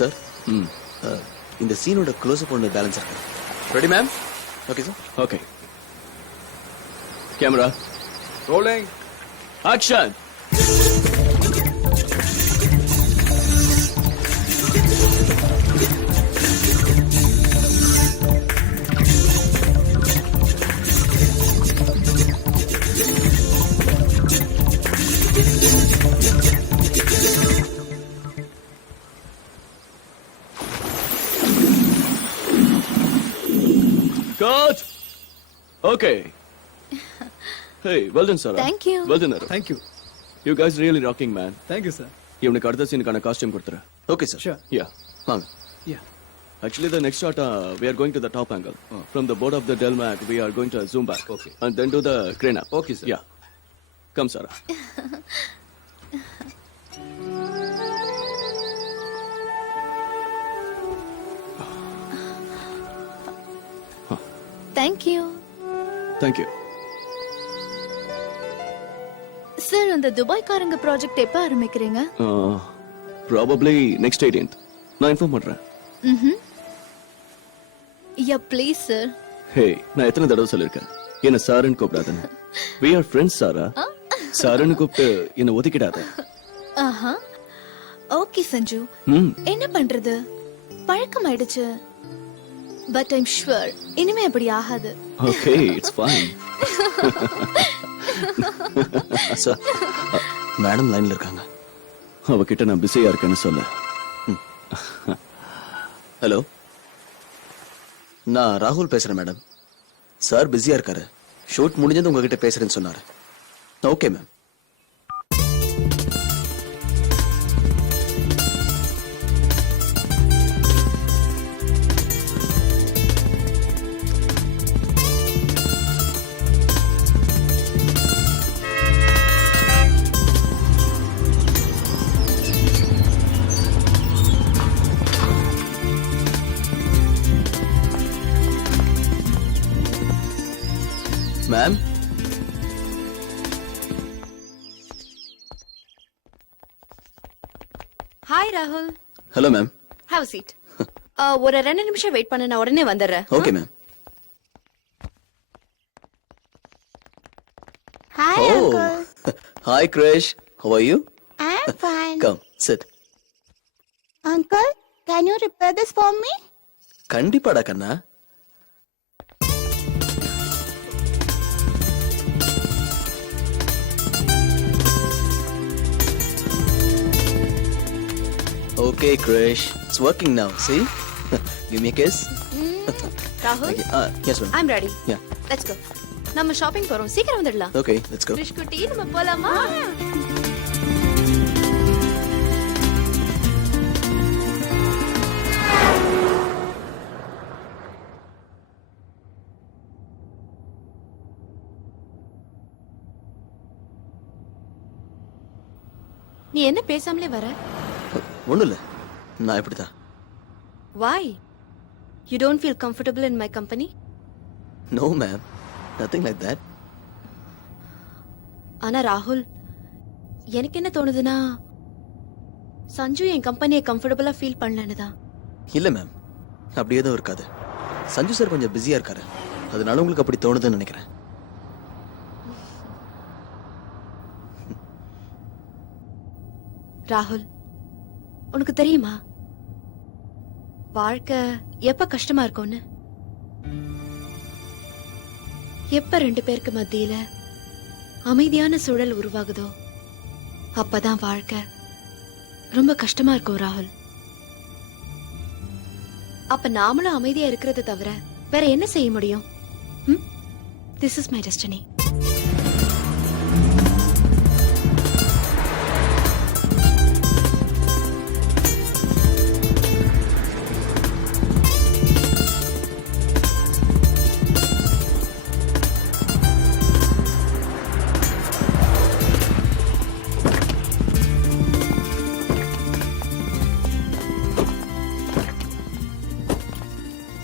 Sir இந்த சீனோட close-up ஒன்று balance இருக்கு. Ready ma'am? Okay sir. Okay. Camera rolling action. Cut. Okay. Hey, well done, Sarah. Thank you. Well done, Aru. Thank you. You guys really rocking, man. Thank you sir. இவனுக்கு அடுத்த சீனுக்கான costume கொடுத்துரு. Okay sir. Sure. Yeah. வாங்க. யா. Actually, the next shot, we are going to the top angle. From the board of the Delmac, we are going to zoom back. Okay. And then do the crane up. Okay, sir. Yeah. Come, Sarah. Thank you. Thank you. Sir, அந்த துபாய்க்காரங்க project எப்ப ஆரம்பிக்கிறீங்க? Probably next 18th. நான் inform பண்றேன். யா please sir. ஹே, நான் எத்தனை தடவை சொல்லிருக்கேன் என்ன சாருன்னு கூப்பிடாதன்னு. We are friends, சாரா. சாருன்னு கூப்பிட்டு என்ன ஒதுக்கிடாத. ஆஹா. ஓகே சஞ்சு. ம். என்ன பண்றது? பழக்கம் ஆயிடுச்சு. பட் ஐம் ஷுவர் இனிமே அப்படி ஆகாது. Okay, it's fine. Sir, madam லைன்ல இருக்காங்க. அவகிட்ட நான் பிஸியா இருக்கேன்னு சொல்ல. ஹலோ, நான் ராகுல் பேசுறேன் மேடம். சார் பிஸியா இருக்காரு. ஷூட் முடிஞ்சது உங்ககிட்ட பேசுறேன்னு சொன்னாரு. Okay ma'am. மேம், ஹாய் ராகுல். Hello ma'am. Have a seat. ஒரு 2 நிமிஷம் வெயிட் பண்ண, நான் உடனே வந்துடுறேன். Okay ma'am. Hi, Oh, Uncle. hi Krish. How are you? I'm fine. Come, sit. Uncle, can you repair this for me? கண்டிப்பாடா கண்ணா. Okay, Krish. It's working now. See? Give me a kiss. ராகுல், Okay. Yes, ma'am. I'm ready. Yeah. Let's go. நம்ம shopping போறோம், சீக்கிரம் வந்துடலாம். Okay, let's go. கிருஷ் குட்டி, நம்ம போலாமா? நீ என்ன பேசாமலே வர? ஒண்ணும் இல்ல, நான் இப்படிதான். Why? You don't feel comfortable in my company? No, ma'am. Nothing like that. ஆனா ராகுல், எனக்கு என்ன தோணுதுன்னா சஞ்சு என் கம்பெனியை கம்ஃபர்டபுளா ஃபீல் பண்ணலன்னு தான். இல்ல மேம், அப்படியே தான் இருக்காது. சஞ்சு சார் கொஞ்சம் பிஸியா இருக்காரு, அதனால உங்களுக்கு அப்படி தோணுதுன்னு நினைக்கிறேன். ராகுல், உனக்கு தெரியுமா வாழ்க்கை எப்ப கஷ்டமா இருக்கும்னு? எப்ப 2 பேருக்கு மத்தியில அமைதியான சூழல் உருவாகுதோ அப்பதான் வாழ்க்கை ரொம்ப கஷ்டமா இருக்கும் ராகுல். அப்ப நாமளும் அமைதியா இருக்கிறத தவிர வேற என்ன செய்ய முடியும்? This is my destiny.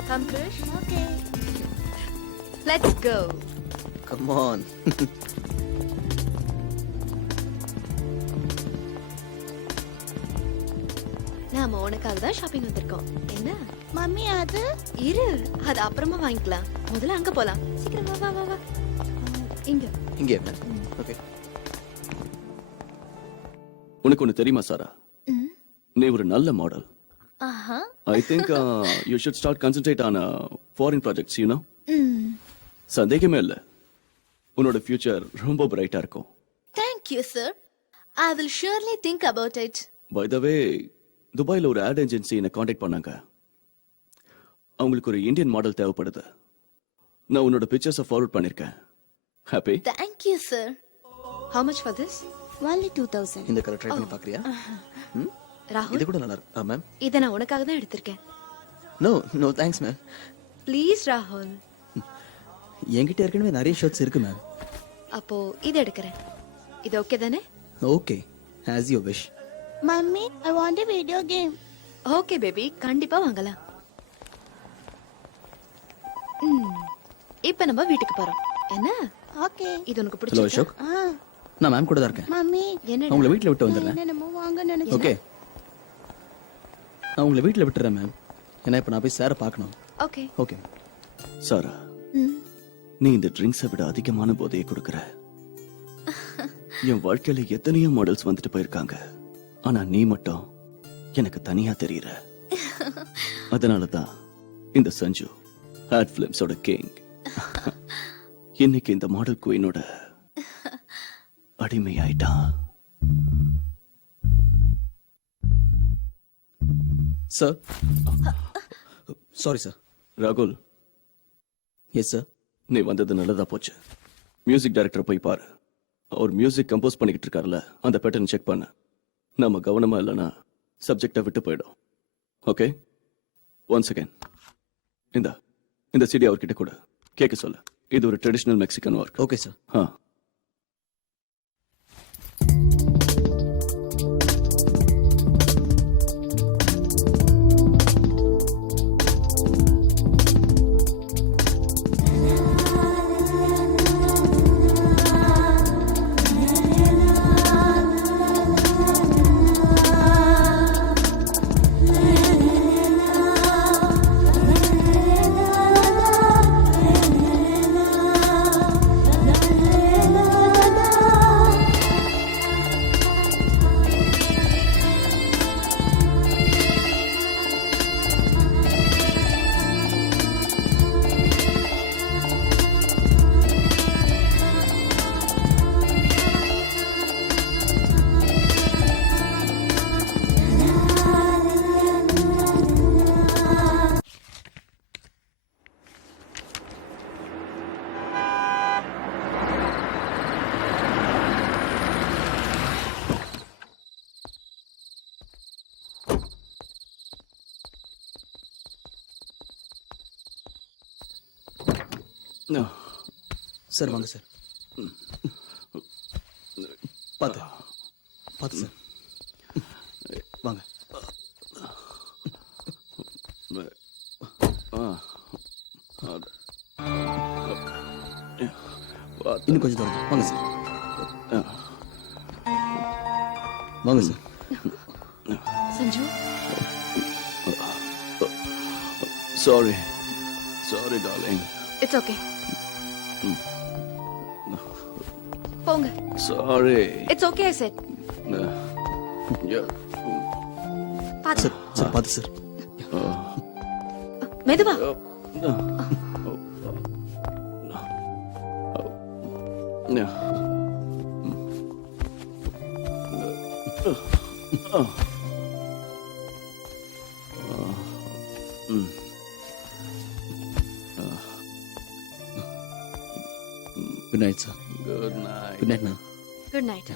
Come, Krish. Okay. Let's go. Come on. நான் நாம உனக்காக தான் ஷாப்பிங் வந்திருக்கோம். என்ன? மம்மி அது இரு, அது அப்புறமா வாங்கிக்கலாம். முதல்ல அங்க போலாம். சீக்கிரம் வா வா வா வா. இங்க. இங்கே என்ன? ஓகே. உனக்கு ஒண்ணு தெரியுமா சாரா? ம். நீ ஒரு நல்ல மாடல். ஆஹா. I think you should start concentrate on foreign projects, you know. ம். சந்தேகமே இல்ல, உன்னோட ஃபியூச்சர் ரொம்ப பிரைட்டா இருக்கும். Thank you, sir. I will surely think about it. By the way, துபாயில ஒரு ஆட் ஏஜென்சி என்னை காண்டாக்ட் பண்ணாங்க. அவங்களுக்கு ஒரு இந்தியன் மாடல் தேவைப்படுது. நான் உன்னோட பிக்சர்ஸை ஃபார்வர்ட் பண்ணிருக்கேன். Happy? Thank you, sir. How much for this? only 2000. இந்த கலர் ட்ரை பண்ணி பார்க்குறியா? இது ராகுல், கூட நல்லா இருக்கு. மேம். இதை நான் உனக்காக தான் எடுத்திருக்கேன். No no thanks ma'am. Please ராகுல். என்கிட்ட ஏற்கனவே நிறைய ஷர்ட்ஸ் இருக்கு மேம். அப்போ இது எடுக்கிறேன். இது ஓகே தானே? Okay, as you wish. Mummy, I want a video game. Okay baby, கண்டிப்பா வாங்கலாம். ம். இப்ப நம்ம வீட்டுக்கு போறோம். என்ன? Okay. இது உனக்கு ஹலோ பிடிச்சிருக்கா? அசோக், Ah, நான் மேம் கூட தான் இருக்கேன். Mummy. என்னடா? அவங்கள வீட்டில் விட்டு வந்துடுறேன். என்னமோ வாங்க நினைச்சேன். ஓகே, நான் உங்களை வீட்டில் விட்டுறேன் மேம். ஏன்னா இப்போ நான் போய் சாரை பார்க்கணும். ஓகே. ஓகே. சாரா, நீ இந்த ட்ரிங்க்ஸை விட அதிகமான போதையை கொடுக்கற. என் வாழ்க்கையில எத்தனையோ மாடல்ஸ் வந்துட்டு போயிருக்காங்க, ஆனா நீ மட்டும் எனக்கு தனியா தெரியற. அதனாலதான் இந்த சஞ்சு ஹேட் பிலிம்ஸோட கிங் இன்னைக்கு இந்த மாடல் குயினோட அடிமையாயிட்டான். Sir, sorry sir. ராகுல், எஸ் சார். நீ வந்தது நல்லதா போச்சு. மியூசிக் டைரக்டர் போய் பாரு. அவர் மியூசிக் கம்போஸ் பண்ணிக்கிட்டு இருக்காருல்ல, அந்த பேட்டர்ன் செக் பண்ண. நம்ம கவனமா இல்லைன்னா சப்ஜெக்டை விட்டு போயிடும். Okay, one second. இந்த சிடி அவர்கிட்ட கூட கேட்க சொல்ல. இது ஒரு traditional Mexican work. Okay sir. ஆ, சார் வாங்க சார். பார்த்து பார்த்து சார், வாங்க. இன்னும் கொஞ்சம் தூரம் வாங்க சார். வாங்க sir. Sanju, sorry darling. It's okay. போங்க. Sorry. It's okay I said. பாத்து. சார் சார் பார்த்து சார். மெதுவா. Good night sir. Good night. Good night ma'am. Good night.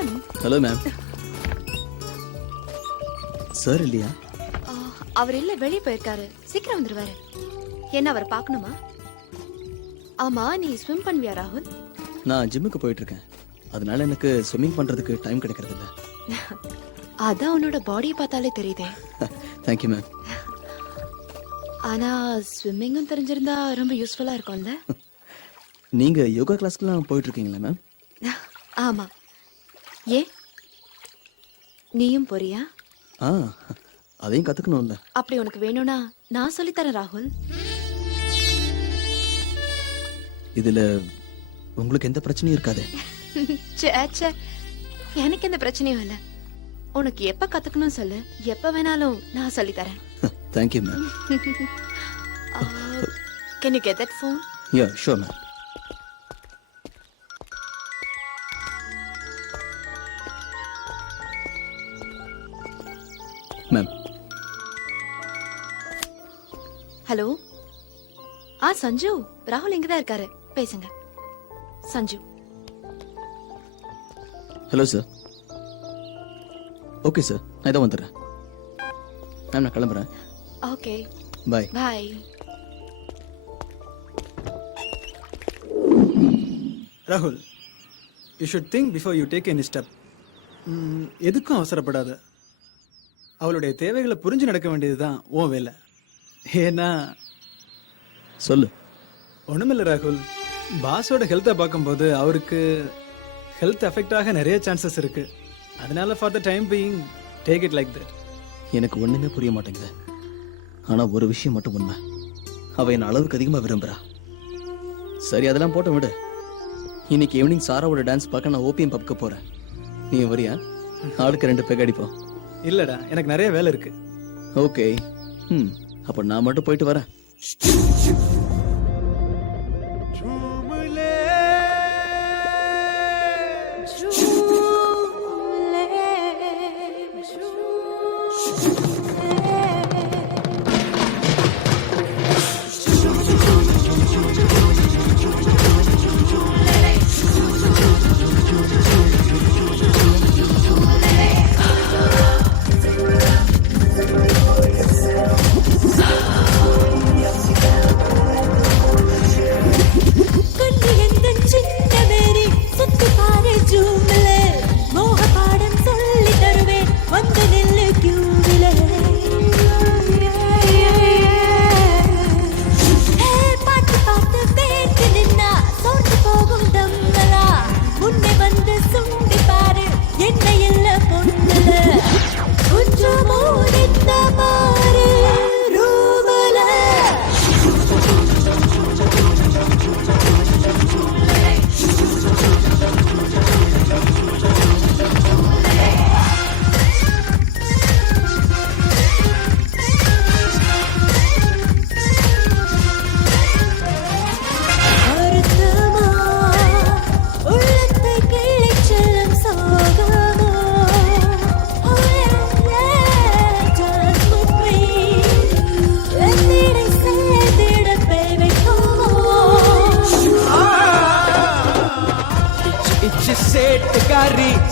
ராகுல் ஹலோ மேம். சார் இல்லையா? அவர் இல்ல வெளியே போயிருக்காரு. சீக்கிரம் வந்துருவாரு. என்ன அவரை பார்க்கணுமா? ஆமா, நீ ஸ்விம் பண்ணுவியா ராகுல்? நான் ஜிம்முக்கு போயிட்டு இருக்கேன். அதனால எனக்கு ஸ்விம்மிங் பண்றதுக்கு டைம் கிடைக்கிறது இல்ல. அதான் உன்னோட பாடியை பார்த்தாலே தெரியுதே. Thank you ma'am. ஆனா ஸ்விம்மிங்கும் தெரிஞ்சிருந்தா ரொம்ப யூஸ்ஃபுல்லா இருக்கும்ல. நீங்க யோகா கிளாஸ்க்குலாம் போயிட்டு இருக்கீங்களா மேம்? ஆமா. ஏ நீயும் போறியா? ஆ, அதையும் கத்துக்கணும்ல. அப்படி உனக்கு வேணும்னா நான் சொல்லித்தரேன் ராகுல். இதுல உங்களுக்கு எந்த பிரச்சனையும் இருக்காதே. ச்சே, ச்சே. எனக்கு எந்த பிரச்சனையும் இல்ல. உனக்கு எப்ப கத்துக்கணும் சொல்லு, எப்ப வேணாலும் நான் சொல்லி தரேன். Thank you ma'am. Can you get that phone? Yeah sure ma'am. Ma'am. Hello. Sanju, ராகுல் இங்க தான் இருக்காரு, பேசுங்க. Sanju. Hello sir. Okay sir, நான் இதை வந்துடுறேன். மேம் நான் கிளம்புறேன். ஓகே, பாய். பாய். ராகுல், you should think before you take any step. எதுக்கும் அவசரப்படாத. அவளுடைய தேவைகளை புரிஞ்சு நடக்க வேண்டியதுதான் உன் வேலை. ஏன்னா சொல்லு. ஒண்ணுமில்ல ராகுல், பாஸோட ஹெல்த்தை பார்க்கும்போது அவருக்கு ஹெல்த் அஃபெக்ட் ஆக நிறைய சான்சஸ் இருக்கு. அதனால for the time being take it like that. எனக்கு ஒண்ணுமே புரிய மாட்டேங்குது. ஆனா ஒரு விஷயம் மட்டும் உண்மை, அவ என்ன அளவுக்கு அதிகமா விரும்புறா. சரி, அதெல்லாம் போட்ட விடு. இன்னைக்கு ஈவினிங் சாராவோட டான்ஸ் பார்க்க நான் ஓபிஎம் பப்க்கு போறேன். நீ வரியா? ஆளுக்கு 2 பேக் அடிப்போம். இல்லடா, எனக்கு நிறைய வேலை இருக்கு. ஓகே. அப்ப நான் மட்டும் போயிட்டு வரேன்.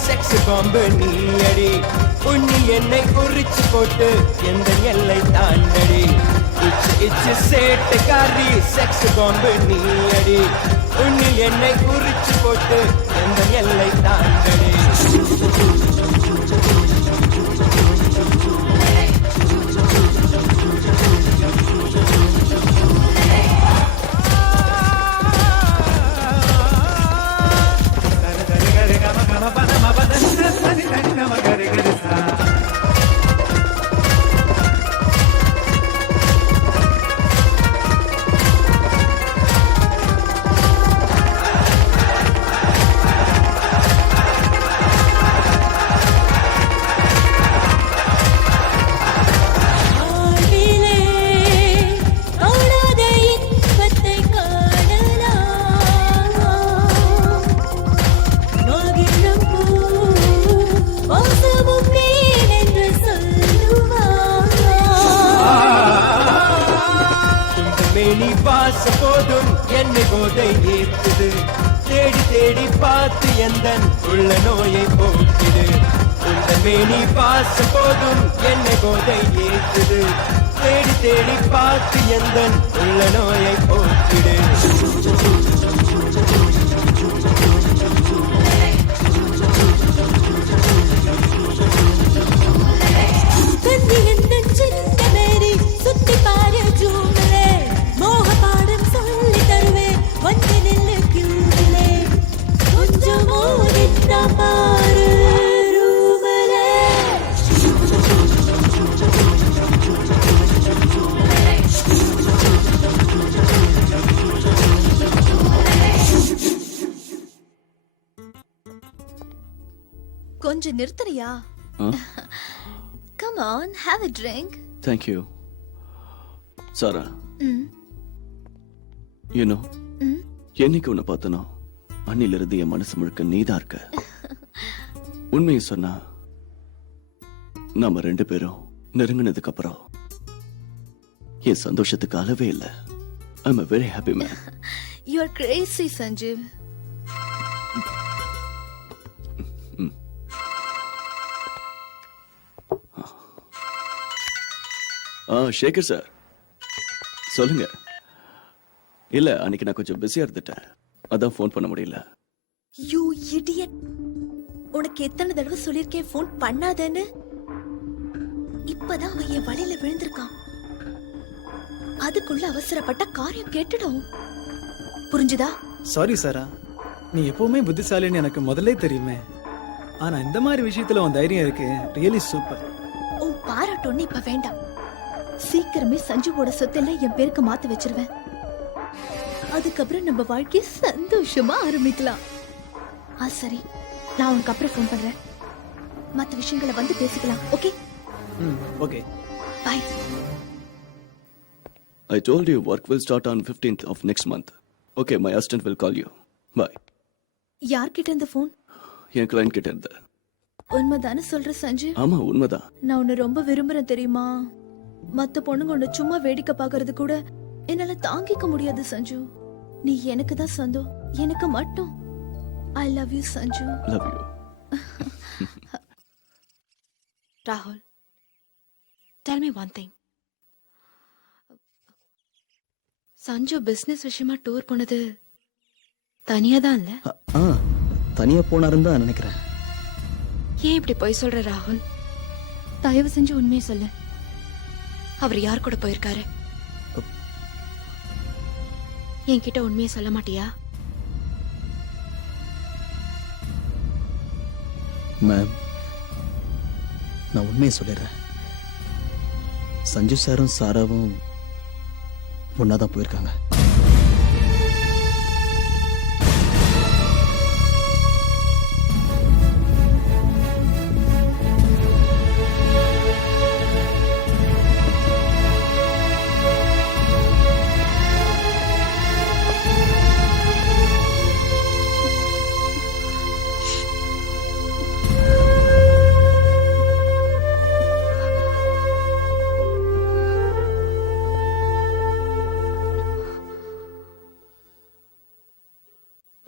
செக்ஸ் காம்பனி அடி உன்னி என்னை உரிச்சு போட்டு எந்த எல்லை தாண்டடி. இச்சு சேட்டுக்காரி செக்ஸ் காம்பனி அடி உன்னி என்னை உரிச்சு போட்டு எந்த எல்லை தாண்டடி. எந்தன் உள்ள நோயை போக்கிடு உந்தன் மேனி பாசம் போதும் என்னை போதை ஏற்றுது தேடி தேடி பார்த்து எந்தன் உள்ள நோயை போக்கிடு கண்ணி எந்த சின்ன மேரி சுத்தி பாரு ஜூமலே மோக பாடம் சொல்லி தருவேன் வந்து நில்லு கியூமலே கொஞ்சம் மோதிட்ட பாரு ரூமலே கொஞ்சம் நிறுத்துறியா? Come on, have a drink. Thank you Sara hmm, you know ம். என்னைக்கு உன்னை பார்த்தனோ அன்னிலிருந்து என் மனசு முழுக்க நீதான் இருக்க. உண்மையை சொன்னா நாம 2 பேரும் நெருங்கினதுக்கு அப்புறம் என் சந்தோஷத்துக்கு அளவே இல்லை. I'm a very happy man. You are crazy, Sanjeev. Shekhar sir சொல்லுங்க. இல்ல அன்னைக்கு நான் கொஞ்சம் பிஸியா இருந்துட்டேன், அதான் ஃபோன் பண்ண முடியல. You idiot. உனக்கு எத்தனை தடவை சொல்லிருக்கேன் ஃபோன் பண்ணாதேன்னு? இப்பதான் அவன் என் வலையில விழுந்திருக்கான். அதுக்குள்ள அவசரப்பட்ட காரியம் கேட்டுடும். புரிஞ்சுதா? சாரி சாரா, நீ எப்பவுமே புத்திசாலின்னு எனக்கு முதல்ல தெரியுமே. ஆனா இந்த மாதிரி விஷயத்துல உன் தைரியம் இருக்கு, ரியலி சூப்பர். உன் பாராட்டொன்னு இப்ப வேண்டாம். சீக்கிரமே சஞ்சுவோட சொத்தெல்லாம் என் பேருக்கு மாத்த வச்சிருவேன். அதுக்கப்புறம் நம்ம வாழ்க்கைய சந்தோஷமா ஆரம்பிக்கலாம். சரி, நான் உனக்கு அப்புறம் ஃபோன் பண்றேன். மத்த விஷயங்களை வந்து பேசிக்கலாம். Okay okay. Bye. I told you work will start on 15th of next month. Okay, my assistant will call you. Bye. யார்கிட்ட இந்த ஃபோன்? என் கிளைண்ட் கிட்ட இருந்து. உண்மைதானே சொல்ற சஞ்சு? ஆமா உண்மைதான். நான் உன்னை ரொம்ப விரும்புறேன் தெரியுமா? மத்த பொண்ணுங்க உன்னை சும்மா வேடிக்கை பாக்குறது கூட என்னால தாங்கிக்க முடியாது சஞ்சு. நீ எனக்கு தான் சொந்தம், எனக்கு மட்டும். ஐ love you Sanju. Love you. ராகுல், tell me one thing. Sanju business விஷயமா டூர் போனது தனியா தான் இல்ல? தனியா போனாருன்னு தான் நினைக்கிறேன். ஏன் இப்படி போய் சொல்ற ராகுல்? தயவு செஞ்சு உண்மையை சொல்லு. அவர் யார் கூட போயிருக்காரு? என்கிட்ட உண்மையை சொல்ல மாட்டியா? மேம், நான் உண்மையை சொல்லிடுறேன். சஞ்சு சாரும் சாராவும் ஒன்னாதான் போயிருக்காங்க.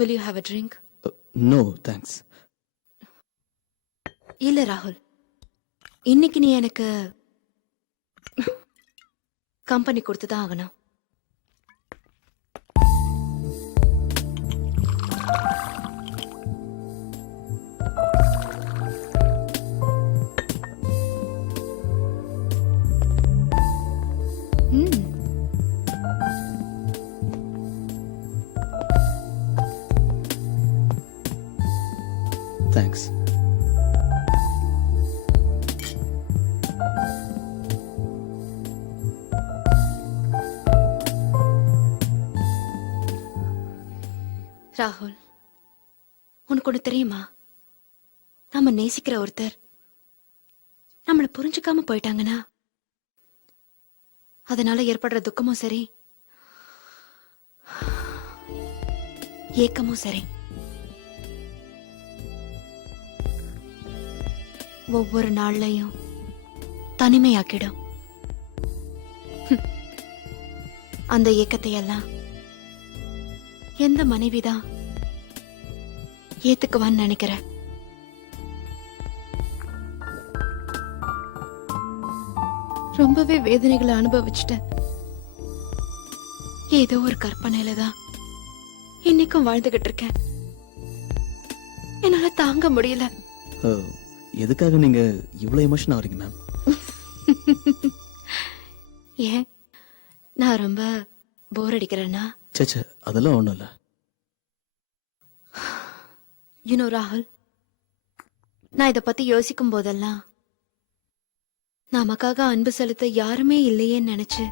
Will you have a drink? No thanks. இல்ல ராகுல், இன்னைக்கு நீ எனக்கு கம்பெனி கொடுத்துதான் ஆகணும். தேங்க்ஸ். ராகுல், உனக்கு ஒண்ணு தெரியுமா? நாம நேசிக்கிற ஒருத்தர் நம்மள புரிஞ்சுக்காம போயிட்டாங்கன்னா அதனால ஏற்படுற துக்கமும் சரி, ஏக்கமும் சரி, ஒவ்வொரு நாள்லயும் தனிமையாக்கிடும். அந்த ஏக்கத்தை எல்லாம் எந்த மனைவிதான் ஏத்துக்குவான்னு நினைக்கிறேன். ரொம்பவே வேதனைகளை அனுபவிச்சுட்டேன். ஏதோ ஒரு கற்பனையில தான் இன்னைக்கும் வாழ்ந்துகிட்டு இருக்கேன். என்னால தாங்க முடியல. எதுக்காக நீங்க இவ்வளவு எமோஷன் ஆகுறீங்க மேம்? ஏன் நான் ரொம்ப போர் அடிக்கிறேன்னா? சேச்சே, அதெல்லாம் ஒண்ணும் இல்ல. யூனோ ராகுல், நான் இத பத்தி யோசிக்கும் போதெல்லாம் நமக்காக அன்பு செலுத்த யாருமே இல்லையேன்னு நினைச்சு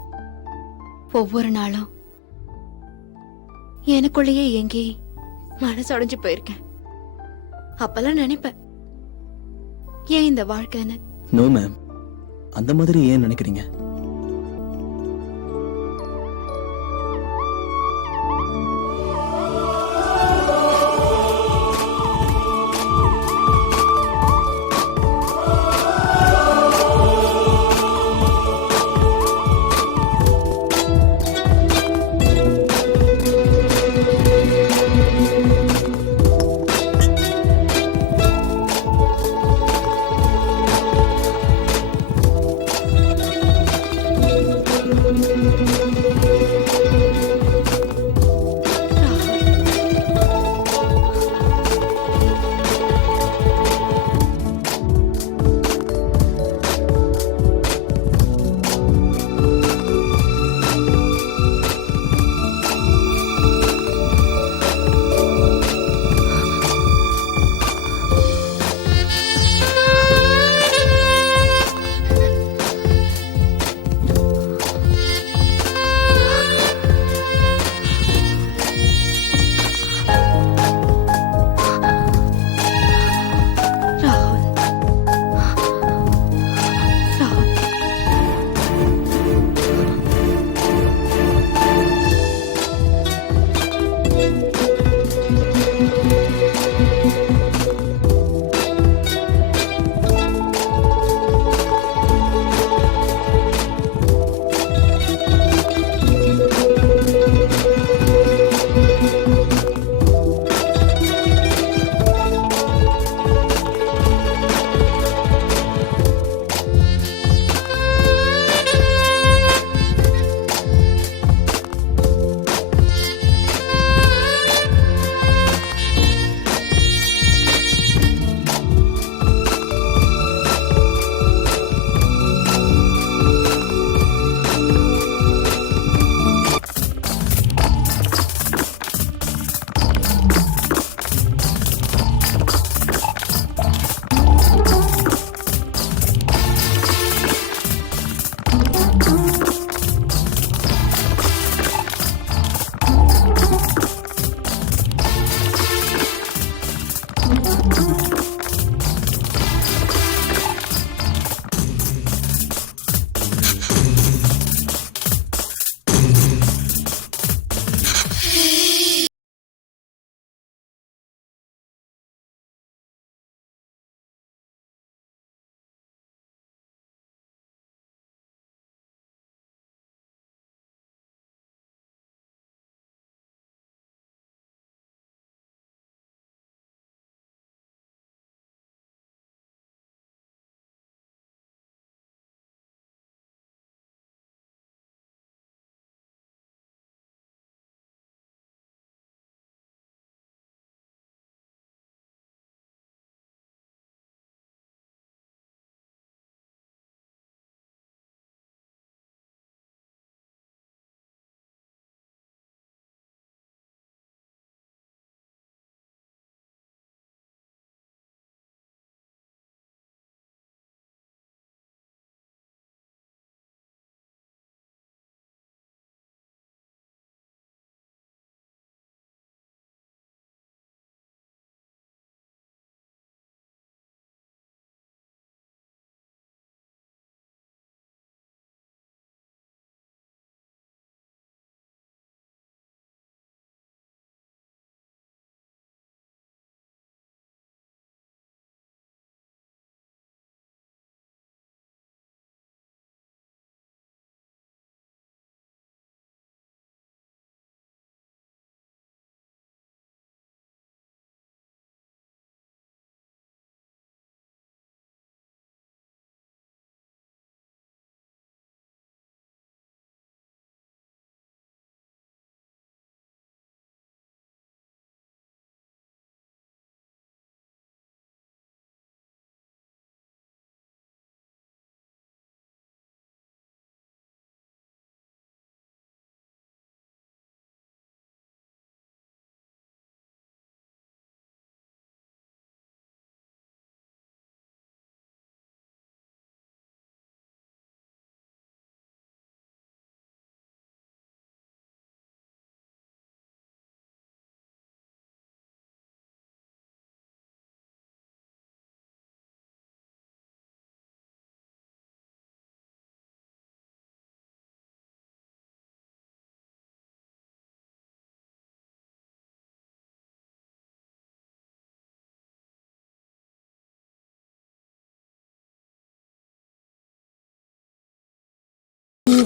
ஒவ்வொரு நாளும் எனக்குள்ளேயே எங்கி மனசு உடைஞ்சு போயிருக்கேன். அப்பெல்லாம் நினைப்பேன், ஏன் இந்த வாழ்க்கைன்னு. நோ மேம், அந்த மாதிரி ஏன் நினைக்கிறீங்க?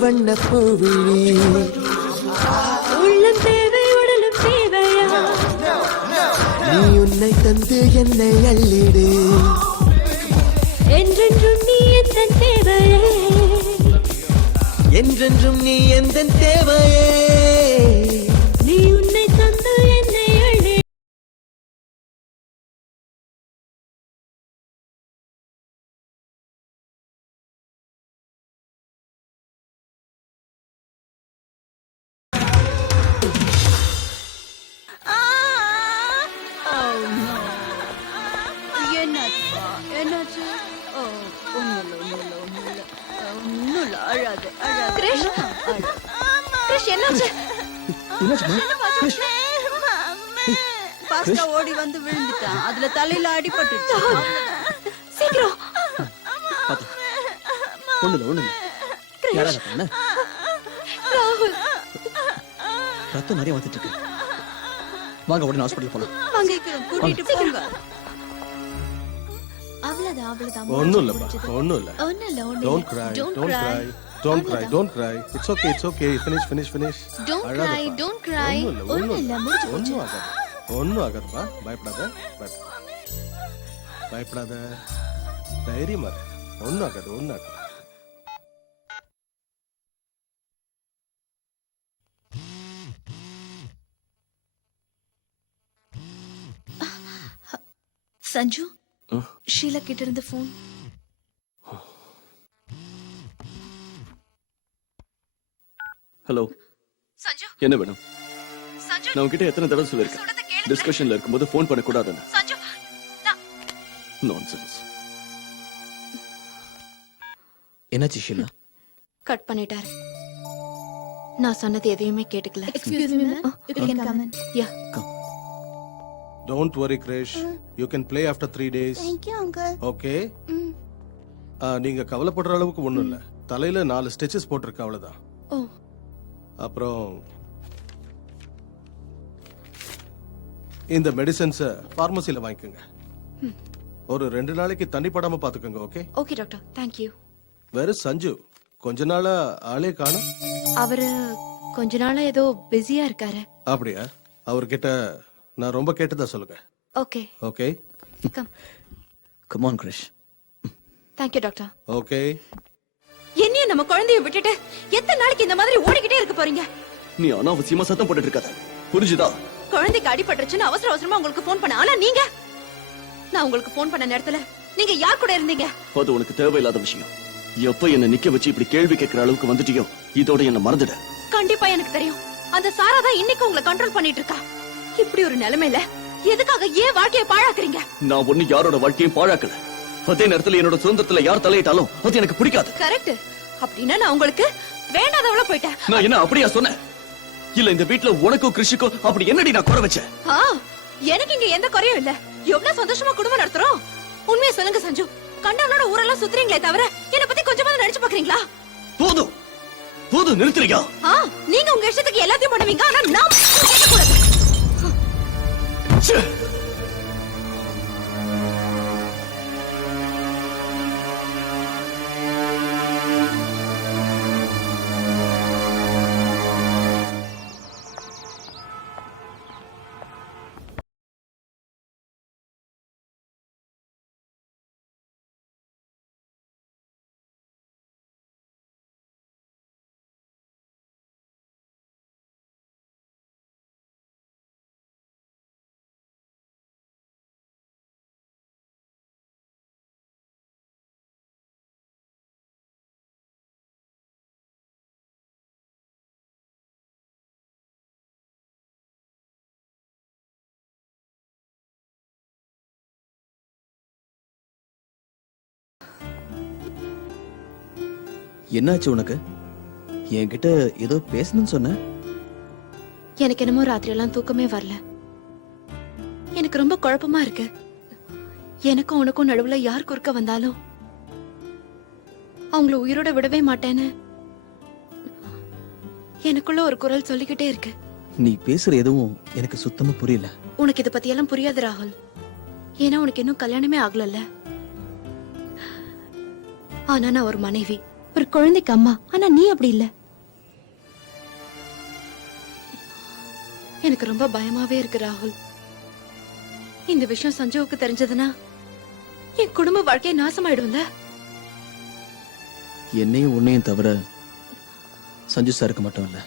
வண்ண பூவிழி உள்ளம் தேவை உடலும் தேவையா நீ உன்னை தந்து என்னை அள்ளிடு என்றென்றும் நீ எந்த தேவையே என்றென்றும் நீ எந்த தேவையே நீ உன்னை தந்து என்னை அள்ளி என்னாச்சுப்பா என்னாச்சு ஓ ஒண்ணுல அழாது அழாது கிரிஷ் கிரிஷ் என்னாச்சு பாஸ்டா ஓடி வந்து விழுந்துட்டான் அதுல தலையில அடிபட்டுச்சு சீக்கிரம் பாத்து ஒண்ணுல யாராவது பண்ண ராகுல் ரத்தம் நிறைய வந்துட்டு இருக்கு வாங்க உடனே ஹாஸ்பிட்டல் போலாம் வாங்க கூட்டிட்டு போங்க அவ்வளவுதான் ஒன்னும் இல்லப்பா ஒன்னும் இல்ல ஒண்ணும் இல்ல ஒண்ணும் don't cry don't cry it's okay finish Don't cry, don't cry. ஒண்ணும் இல்ல, முடிஞ்சு போச்சு. ஒன்னும் ஆகாதுப்பா பயப்படாத தைரியமா இரு. ஒன்னும் ஆகாது சஞ்சு ஷீலா கிட்ட இருந்து போன் ஹலோ சஞ்சு என்ன வேணும் சஞ்சு நான் உன்கிட்ட எத்தனை தடவை சொல்லிருக்கேன் சொல்றத கேளு டிஸ்கஷன்ல இருக்கும்போது ஃபோன் பண்ணக்கூடாதுன்னு சஞ்சு நான்சென்ஸ் என்னாச்சு ஷீலா கட் பண்ணிட்டாரு நான் சொன்னது எதையுமே கேட்டுக்கல excuse me you can come in yeah don't worry Grace you can play after 3 days Thank you, uncle. Okay நீங்க கவலைப்படுற அளவுக்கு ஒண்ணும் இல்ல தலையில 4 ஸ்டிச்சஸ் போட்டிருக்கு அவ்வளவுதான் ஓ அப்புறம் இந்த மெடிசன்ஸ பார்மசில வாங்கிக்கோங்க ஒரு 2 நாளைக்கு தண்ணி படாம பாத்துக்கோங்க okay okay doctor thank you வேற சஞ்சு கொஞ்ச நாளா ஆளே காணும் அவரு கொஞ்ச நாளா ஏதோ பிஸியா இருக்காரு அப்படியா அவர்கிட்ட நான் ரொம்ப கேட்டதா சொல்லுங்க okay okay come come on Krish thank you doctor okay என்னையும் நம்ம குழந்தைய விட்டுட்டு எத்தனை நாளைக்கு இந்த மாதிரி ஓடிக்கிட்டே இருக்க போறீங்க நீ அனாவசியமா சத்தம் போட்டுட்டு இருக்காத புரிஞ்சுதா குழந்தைக்கு அடிபட்டுருச்சுன்னு அவசர அவசரமா உங்களுக்கு ஃபோன் பண்ண ஆனா நீங்க நான் உங்களுக்கு ஃபோன் பண்ண நேரத்துல நீங்க யார் கூட இருந்தீங்க அது உனக்கு தேவையில்லாத விஷயம் எப்ப என்ன நிக்க வச்சு இப்படி கேள்வி கேட்கிற அளவுக்கு வந்துட்டியோ இதோட என்ன மறந்துட கண்டிப்பா எனக்கு தெரியும் அந்த சாரா தான் இன்னைக்கு உங்களை கண்ட்ரோல் பண்ணிட்டு இருக்கா இப்படி ஒரு நிலைமையில எதுக்காக ஏன் வாழ்க்கையை பாழாக்குறீங்க நான் ஒண்ணு யாரோட வாழ்க்கையும் பாழாக்கல அதே நேரத்துல என்னோட சுதந்திரத்துல யார் தலையிட்டாலும் அது எனக்கு பிடிக்காது கரெக்ட் அப்படின்னா நான் உங்களுக்கு வேண்டாதவள போயிட்டேன் நான் என்ன அப்படியா சொன்னேன் இல்ல இந்த வீட்ல உனக்கும் கிருஷிக்கும் அப்படி என்னடி நான் குறை வச்சேன் ஆ, எனக்கு இங்க எந்த குறையும் இல்ல எவ்வளவு சந்தோஷமா குடும்பம் நடத்துறோம் உண்மையை சொல்லுங்க சஞ்சு கண்டவனோட ஊரெல்லாம் சுத்துறீங்களே தவிர என்ன பத்தி கொஞ்சமாவது நினைச்சு பாக்குறீங்களா போதும் போதும் நிறுத்துறியா ஆ, நீங்க உங்க இஷ்டத்துக்கு எல்லாத்தையும் பண்ணுவீங்க ஆனா நான் கேட்கக்கூடாது ச்சே. என்னாச்சு உனக்கு என்கிட்ட ஏதோ பேசணும்னு சொன்ன எனக்கு என்னமோ ராத்திரி எல்லாம் தூக்கமே வரல எனக்கு ரொம்ப குழப்பமா இருக்கு எனக்கும் உனக்கும் நடுவுல யார் குறுக்க வந்தாலும் அவங்கள உயிரோட விடவே மாட்டேன்னு எனக்குள்ள ஒரு குரல் சொல்லிக்கிட்டே இருக்கு நீ பேசுற எதுவும் எனக்கு சுத்தமா புரியல உனக்கு இத பத்தி எல்லாம் புரியாது ராகுல் ஏன்னா உனக்கு இன்னும் கல்யாணமே ஆகலல்ல ஆனா நான் ஒரு மனைவி ஒரு குழந்தைக்கு அம்மா. ஆனா நீ அப்படி இல்ல. எனக்கு ரொம்ப பயமாவே இருக்கு ராகுல். இந்த விஷயம் சஞ்சுவுக்கு தெரிஞ்சதுன்னா என் குடும்ப வாழ்க்கையை நாசமாயிடும்ல. என்னையும் உன்னையும் தவிர சஞ்சு சாருக்கு மட்டும் இல்ல,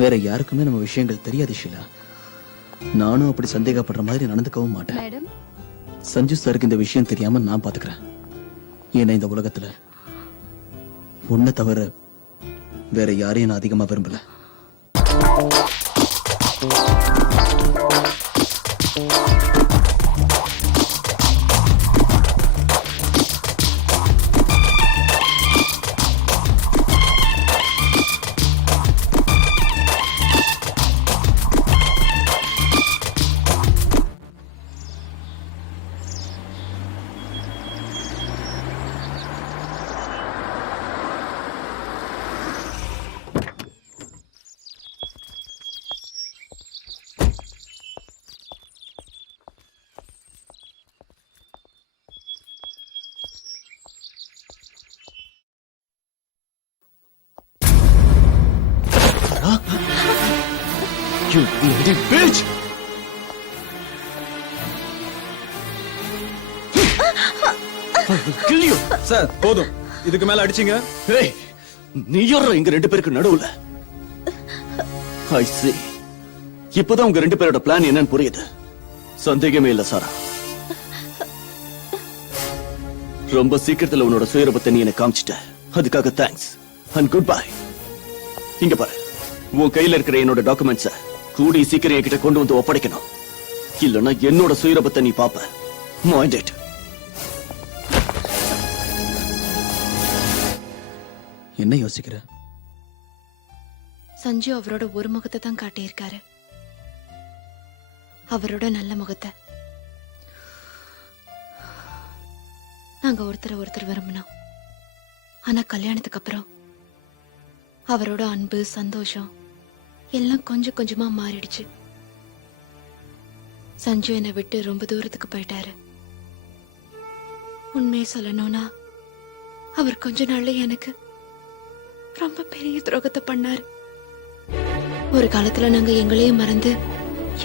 வேற யாருக்குமே நம்ம விஷயங்கள் தெரியாது ஷீலா. நானும் அப்படி சந்தேகப்படுற மாதிரி நடந்துக்கவும் மாட்டேன். மேடம் சஞ்சு சாருக்கு இந்த விஷயம் தெரியாம நான் பாத்துக்கிறேன். ஏன்னா இந்த உலகத்துல உன்னை தவிர வேற யாரையும் நான் அதிகமா விரும்பல. You bloody bitch! I will kill you! Sir போதும், இதுக்கு மேல அடிச்சீங்க. Hey, நீ யாரா எங்க ரெண்டு பேருக்கு நடுவுல? I see. இப்பதான் உங்க ரெண்டு பேரோட பிளான் என்னன்னு புரியுது. சந்தேகமே இல்ல சாரா. ரொம்ப சீக்கிரத்துல உன்னோட சுயரூபத்தை நீ எனக்கு காமிச்சிட்ட. அதுக்காக தேங்க்ஸ் அண்ட் குட் பை. இங்க பாரு, உன் கையில இருக்கிற என்னோட டாக்குமெண்ட்ஸ கூடி சீக்கிரம் என்கிட்ட கொண்டு வந்து ஒப்படைக்கணும். இல்லன்னா என்னோட சுயரூபத்தை நீ பாப்ப. Mind it. என்ன யோசிக்கிற? சஞ்சு அவரோட ஒரு முகத்தை தான் காட்டியிருக்காரு, அவரோட நல்ல முகத்தை. நாங்க ஒருத்தரை ஒருத்தர் விரும்பினோம். ஆனா கல்யாணத்துக்கு அப்புறம் அவரோட அன்பு, சந்தோஷம் எல்லாம் கொஞ்சம் கொஞ்சமா மாறிடுச்சு. சஞ்சு என்னை விட்டு ரொம்ப தூரத்துக்கு போயிட்டாரு. உண்மையை சொல்லணும்னா அவர் கொஞ்ச நாள்ல எனக்கு ரொம்ப பெரிய துரோகத்தை பண்ணாரு. ஒரு காலத்துல நாங்க எங்களையே மறந்து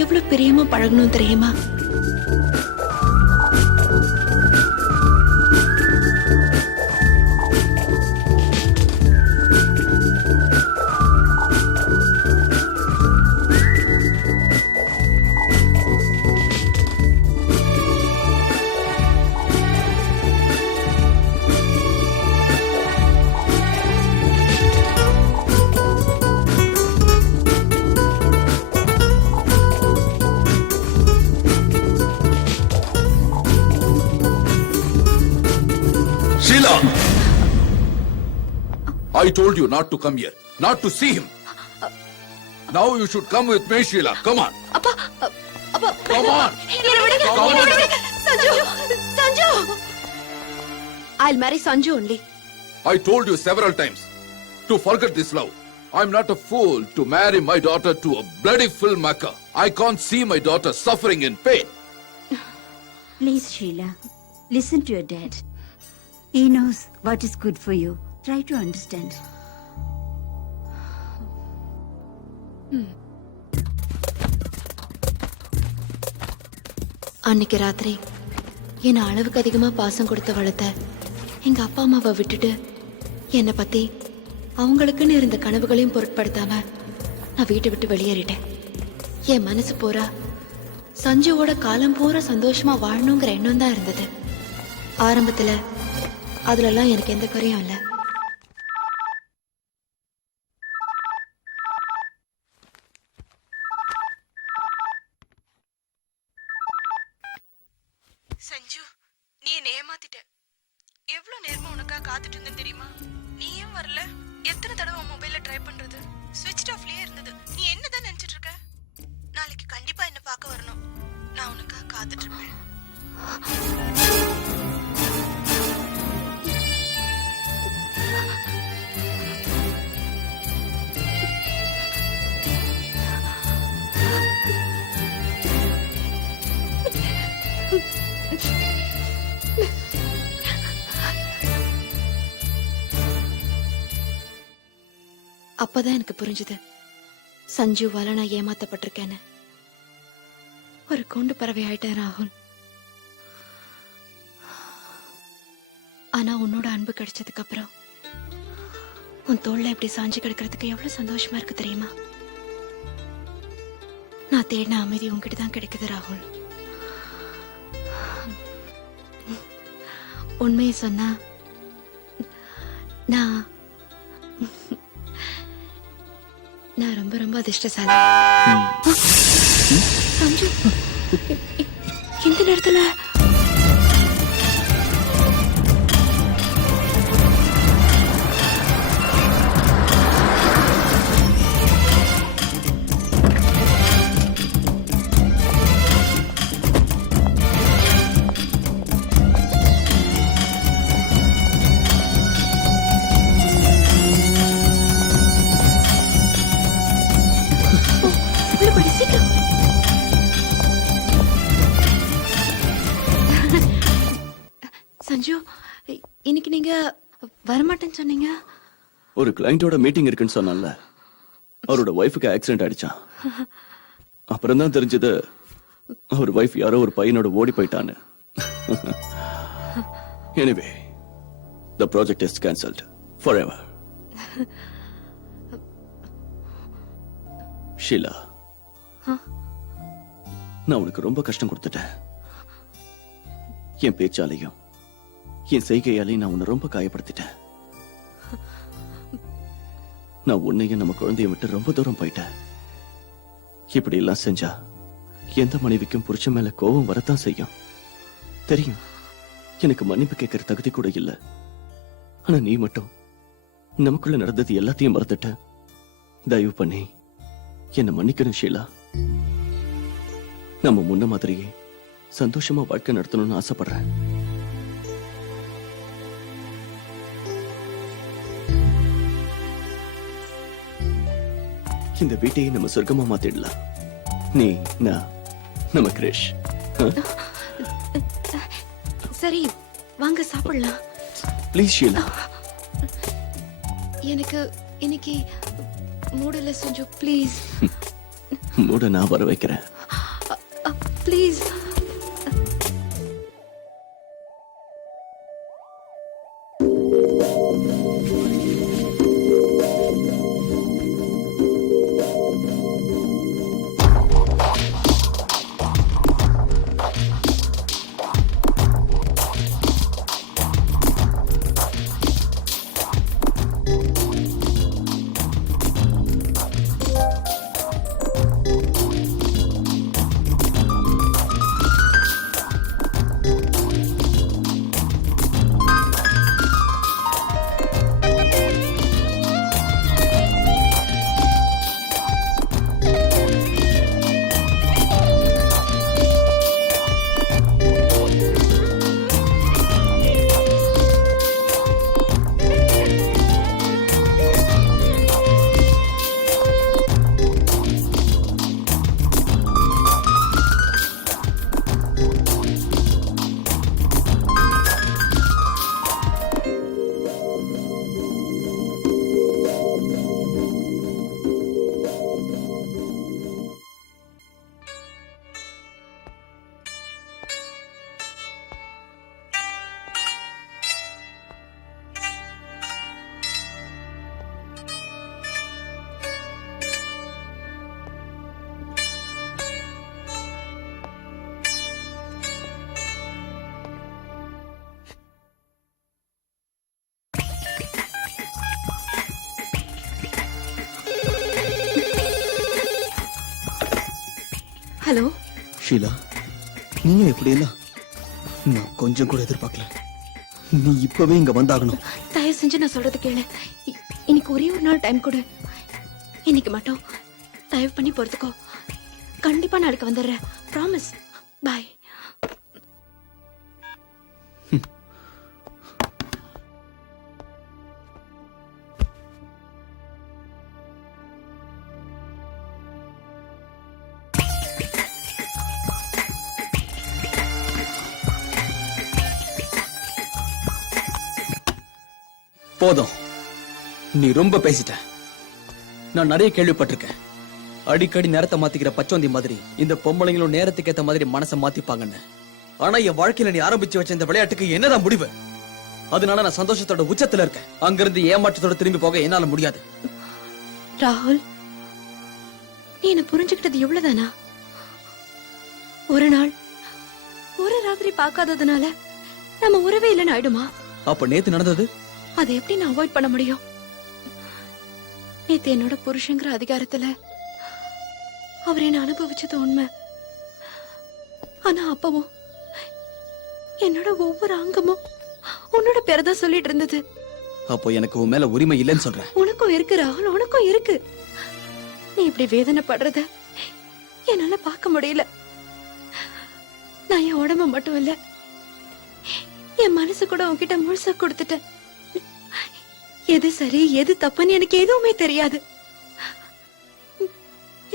எவ்வளவு பிரியமா பழகணும் தெரியுமா? Sheila! I told you not to come here, not to see him. Now you should come with me, Sheila. Come on. அப்பா, அப்பா, Come on. என்னை விடுங்க, Come என்னை on. விடுங்க. Sanju, Sanju. I'll marry Sanju only. I told you several times to forget this love. I'm not a fool to marry my daughter to a bloody filmmaker. I can't see my daughter suffering in pain. Please, Sheila, listen to your dad. He knows what is good for you. Try to understand. அன்னைக்கு ராத்திரி என்ன அளவுக்கு அதிகமா பாசம் கொடுத்து வளர்த்த எங்க அப்பா அம்மாவை விட்டுட்டு என்னை பத்தி அவங்களுக்குன்னு இருந்த கனவுகளையும் பொருட்படுத்தாம நான் வீட்டை விட்டு வெளியேறிட்டேன். என் மனசு பூரா சஞ்சுவோட காலம் பூரா சந்தோஷமா வாழணுங்கிற எண்ணம் தான் இருந்தது. ஆரம்பத்துல அதுலலாம் எனக்கு எந்த குறையும் இல்லை. சஞ்சு, நீ என்ன ஏமாத்திட்ட. எவ்வளவு நேரமா உனக்காக காத்துட்டு இருந்தேன் தெரியுமா? நீ ஏன் வரல? எத்தனை தடவை மொபைல்ல ட்ரை பண்றது? ஸ்விட்ச் ஆஃப்லயே இருந்தது. நீ என்னதான் நினைச்சிட்டு இருக்க? நாளைக்கு கண்டிப்பா என்ன பார்க்க வரணும். நான் உனக்காக காத்துட்டு இருப்பேன். அப்பதான் எனக்கு புரிஞ்சுது சஞ்சுவால நான் ஏமாத்தப்பட்டிருக்கேன்னு. ஒரு கூண்டு பறவை ஆயிட்டேன் ராகுல். ஆனா உன்னோட அன்பு கிடைச்சதுக்கு அப்புறம் உன் தோள்ல இப்படி சாஞ்சு கிடக்கிறதுக்கு எவ்வளவு சந்தோஷமா இருக்கு தெரியுமா? நான் தேடின அமைதி உன்கிட்ட தான் கிடைக்குது ராகுல். உண்மையை சொன்னா நான் நான் ரொம்ப ரொம்ப அதிர்ஷ்டசாலி. சஞ்சு இந்த நேரத்துல உள்ள போடி, சீக்கிரம். சஞ்சு, இன்னைக்கு நீங்க வரமாட்டேன்னு சொன்னீங்க. ஒரு கிளைண்டோட மீட்டிங் இருக்குன்னு சொன்னான்ல, அவரோட ஒய்ஃபுக்கு ஆக்சிடென்ட் ஆயிடுச்சான். அப்புறம் தான் தெரிஞ்சது அவர் ஒய்ஃப் யாரோ ஒரு பையனோட ஓடி போயிட்டான்னு. Anyway the project is cancelled forever. Sheela, நான் உனக்கு ரொம்ப கஷ்டம் கொடுத்துட்டேன். என் பேச்சாலையும் என் செய்கையாலையும் நான் உன்னை ரொம்ப காயப்படுத்திட்டேன். நான் உன்னையும் நம்ம குழந்தைய விட்டு ரொம்ப தூரம் போயிட்டேன். இப்படி எல்லாம் செஞ்சா எந்த மனைவிக்கும் புருஷன் மேல கோபம் வரத்தான் செய்யும். தெரியும், எனக்கு மன்னிப்பு கேட்கிற தகுதி கூட இல்ல. ஆனா நீ மட்டும் நமக்குள்ள நடந்தது எல்லாத்தையும் மறந்துட்ட. தயவு பண்ணி என்ன மன்னிக்கணும் ஷீலா. நம்ம முன்ன மாதிரியே சந்தோஷமா வாழ்க்கை நடத்தணும்னு ஆசைப்படுறேன். இந்த வீட்டையே நம்ம சொர்க்கமா மாத்திடலாம். நீ, நான், நம்ம கிரேஷ். சரி, வாங்க சாப்பிடலாம். ப்ளீஸ் ஷீலா. எனக்கு இன்னைக்கு மூடல சஞ்சு, ப்ளீஸ். மூட நான் வர வைக்கிறேன். ப்ளீஸ். ஹலோ ஷீலா, நீங்க எப்படியெல்லாம் நான் கொஞ்சம் கூட எதிர்பார்க்கல. நீ இப்பவே இங்க வந்தாகணும். தயவு செஞ்சு நான் சொல்றது கேளு. இன்னைக்கு ஒரே ஒரு நாள் டைம் கொடு. இன்னைக்கு மட்டும் தயவு பண்ணி பொறுத்துக்கோ. கண்டிப்பா நாளைக்கு வந்துடுறேன். ப்ராமிஸ். பாய். போதும், நீ ரொம்ப பேசிட்ட. நான் நிறைய கேள்விப்பட்டிருக்கேன். அடிக்கடி நேரத்தை மாத்திக்கிற பச்சோந்தி மாதிரி இந்த பொம்பளைங்களும் நேரத்துக்கு ஏத்த மாதிரி மனசை மாத்திப்பாங்கன்னு. ஆனா என் வாழ்க்கையில நீ ஆரம்பிச்சு வச்ச இந்த விளையாட்டுக்கு என்னதான் முடிவு? அதனால நான் சந்தோஷத்தோட உச்சத்துல இருக்கேன். அங்கிருந்து ஏமாற்றத்தோட திரும்பி போக என்னால முடியாது. ராகுல், நீ என்ன புரிஞ்சுக்கிட்டது இவ்வளவுதானா? ஒரு நாள் ஒரு ராத்திரி பார்க்காததுனால நம்ம உறவே இல்லைன்னு ஆயிடுமா? அப்ப நேத்து நடந்தது அதை எப்படி நான் அவாய்ட் பண்ண முடியும்? நேத்து என்னோட புருஷங்கிற அதிகாரத்துல அவர் என்ன அனுபவிச்சது உண்மை. ஆனா அப்பவும் என்னோட ஒவ்வொரு அங்கமும் உன்னோட பேரதான் சொல்லிட்டு இருந்தது. அப்போ எனக்கு உன் மேல உரிமை இல்லைன்னு சொல்றேன். உனக்கும் இருக்கு ராகுல், உனக்கும் இருக்கு. நீ இப்படி வேதனைப்படுறத என்னால பார்க்க முடியல. நான் என் உடம்பு மட்டும் இல்ல, என் மனசு கூட உன்கிட்ட முழுசா கொடுத்துட்டேன். எது சரி எது தப்புன்னு எனக்கு எதுவுமே தெரியாது.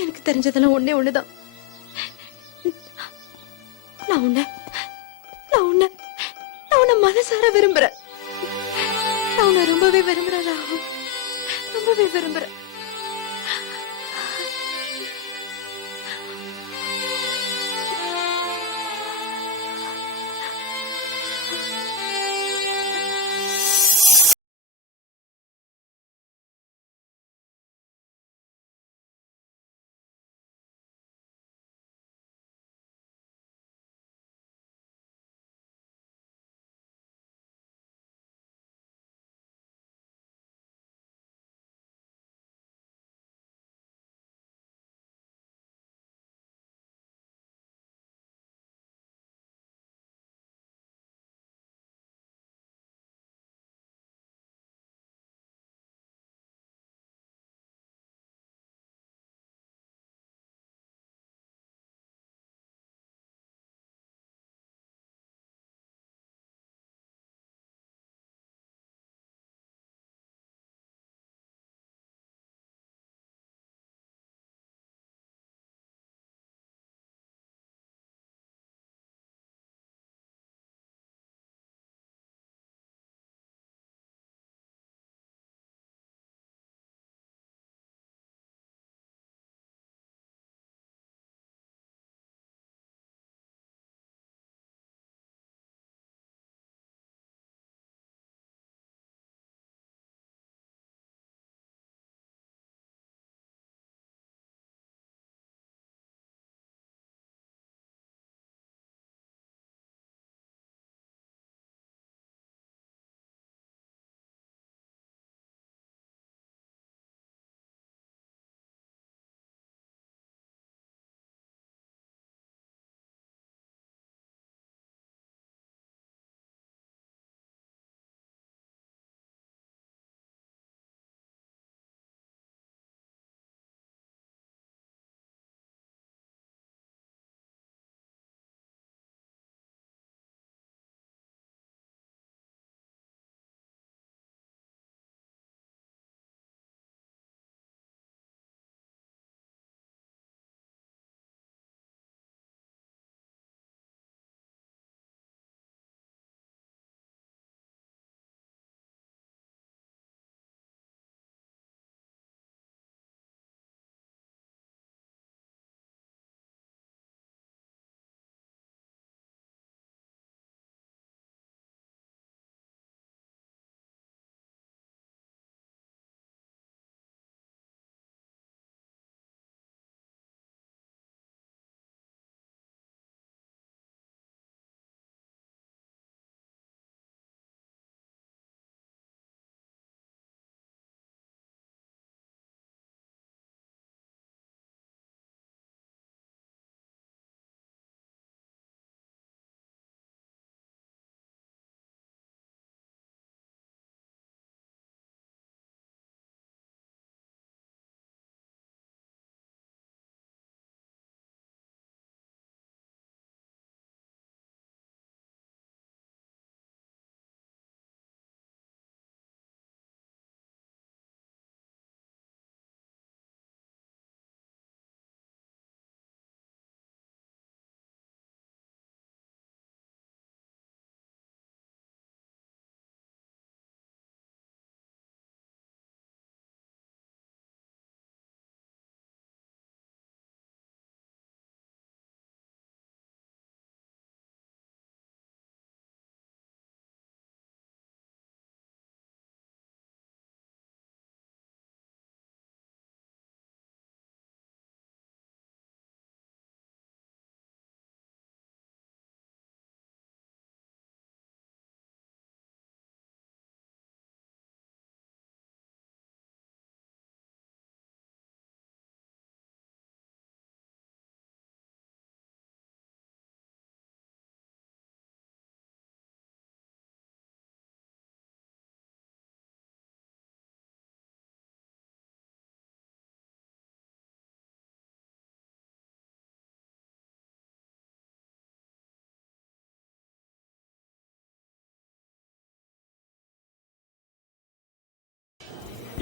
எனக்கு தெரிஞ்சதெல்லாம் ஒண்ணே ஒண்ணுதான். நான் உன்னை மனசார விரும்புறேன். நான் உன்னை ரொம்பவே விரும்புறேன் ராகுல், ரொம்பவே விரும்புறேன்.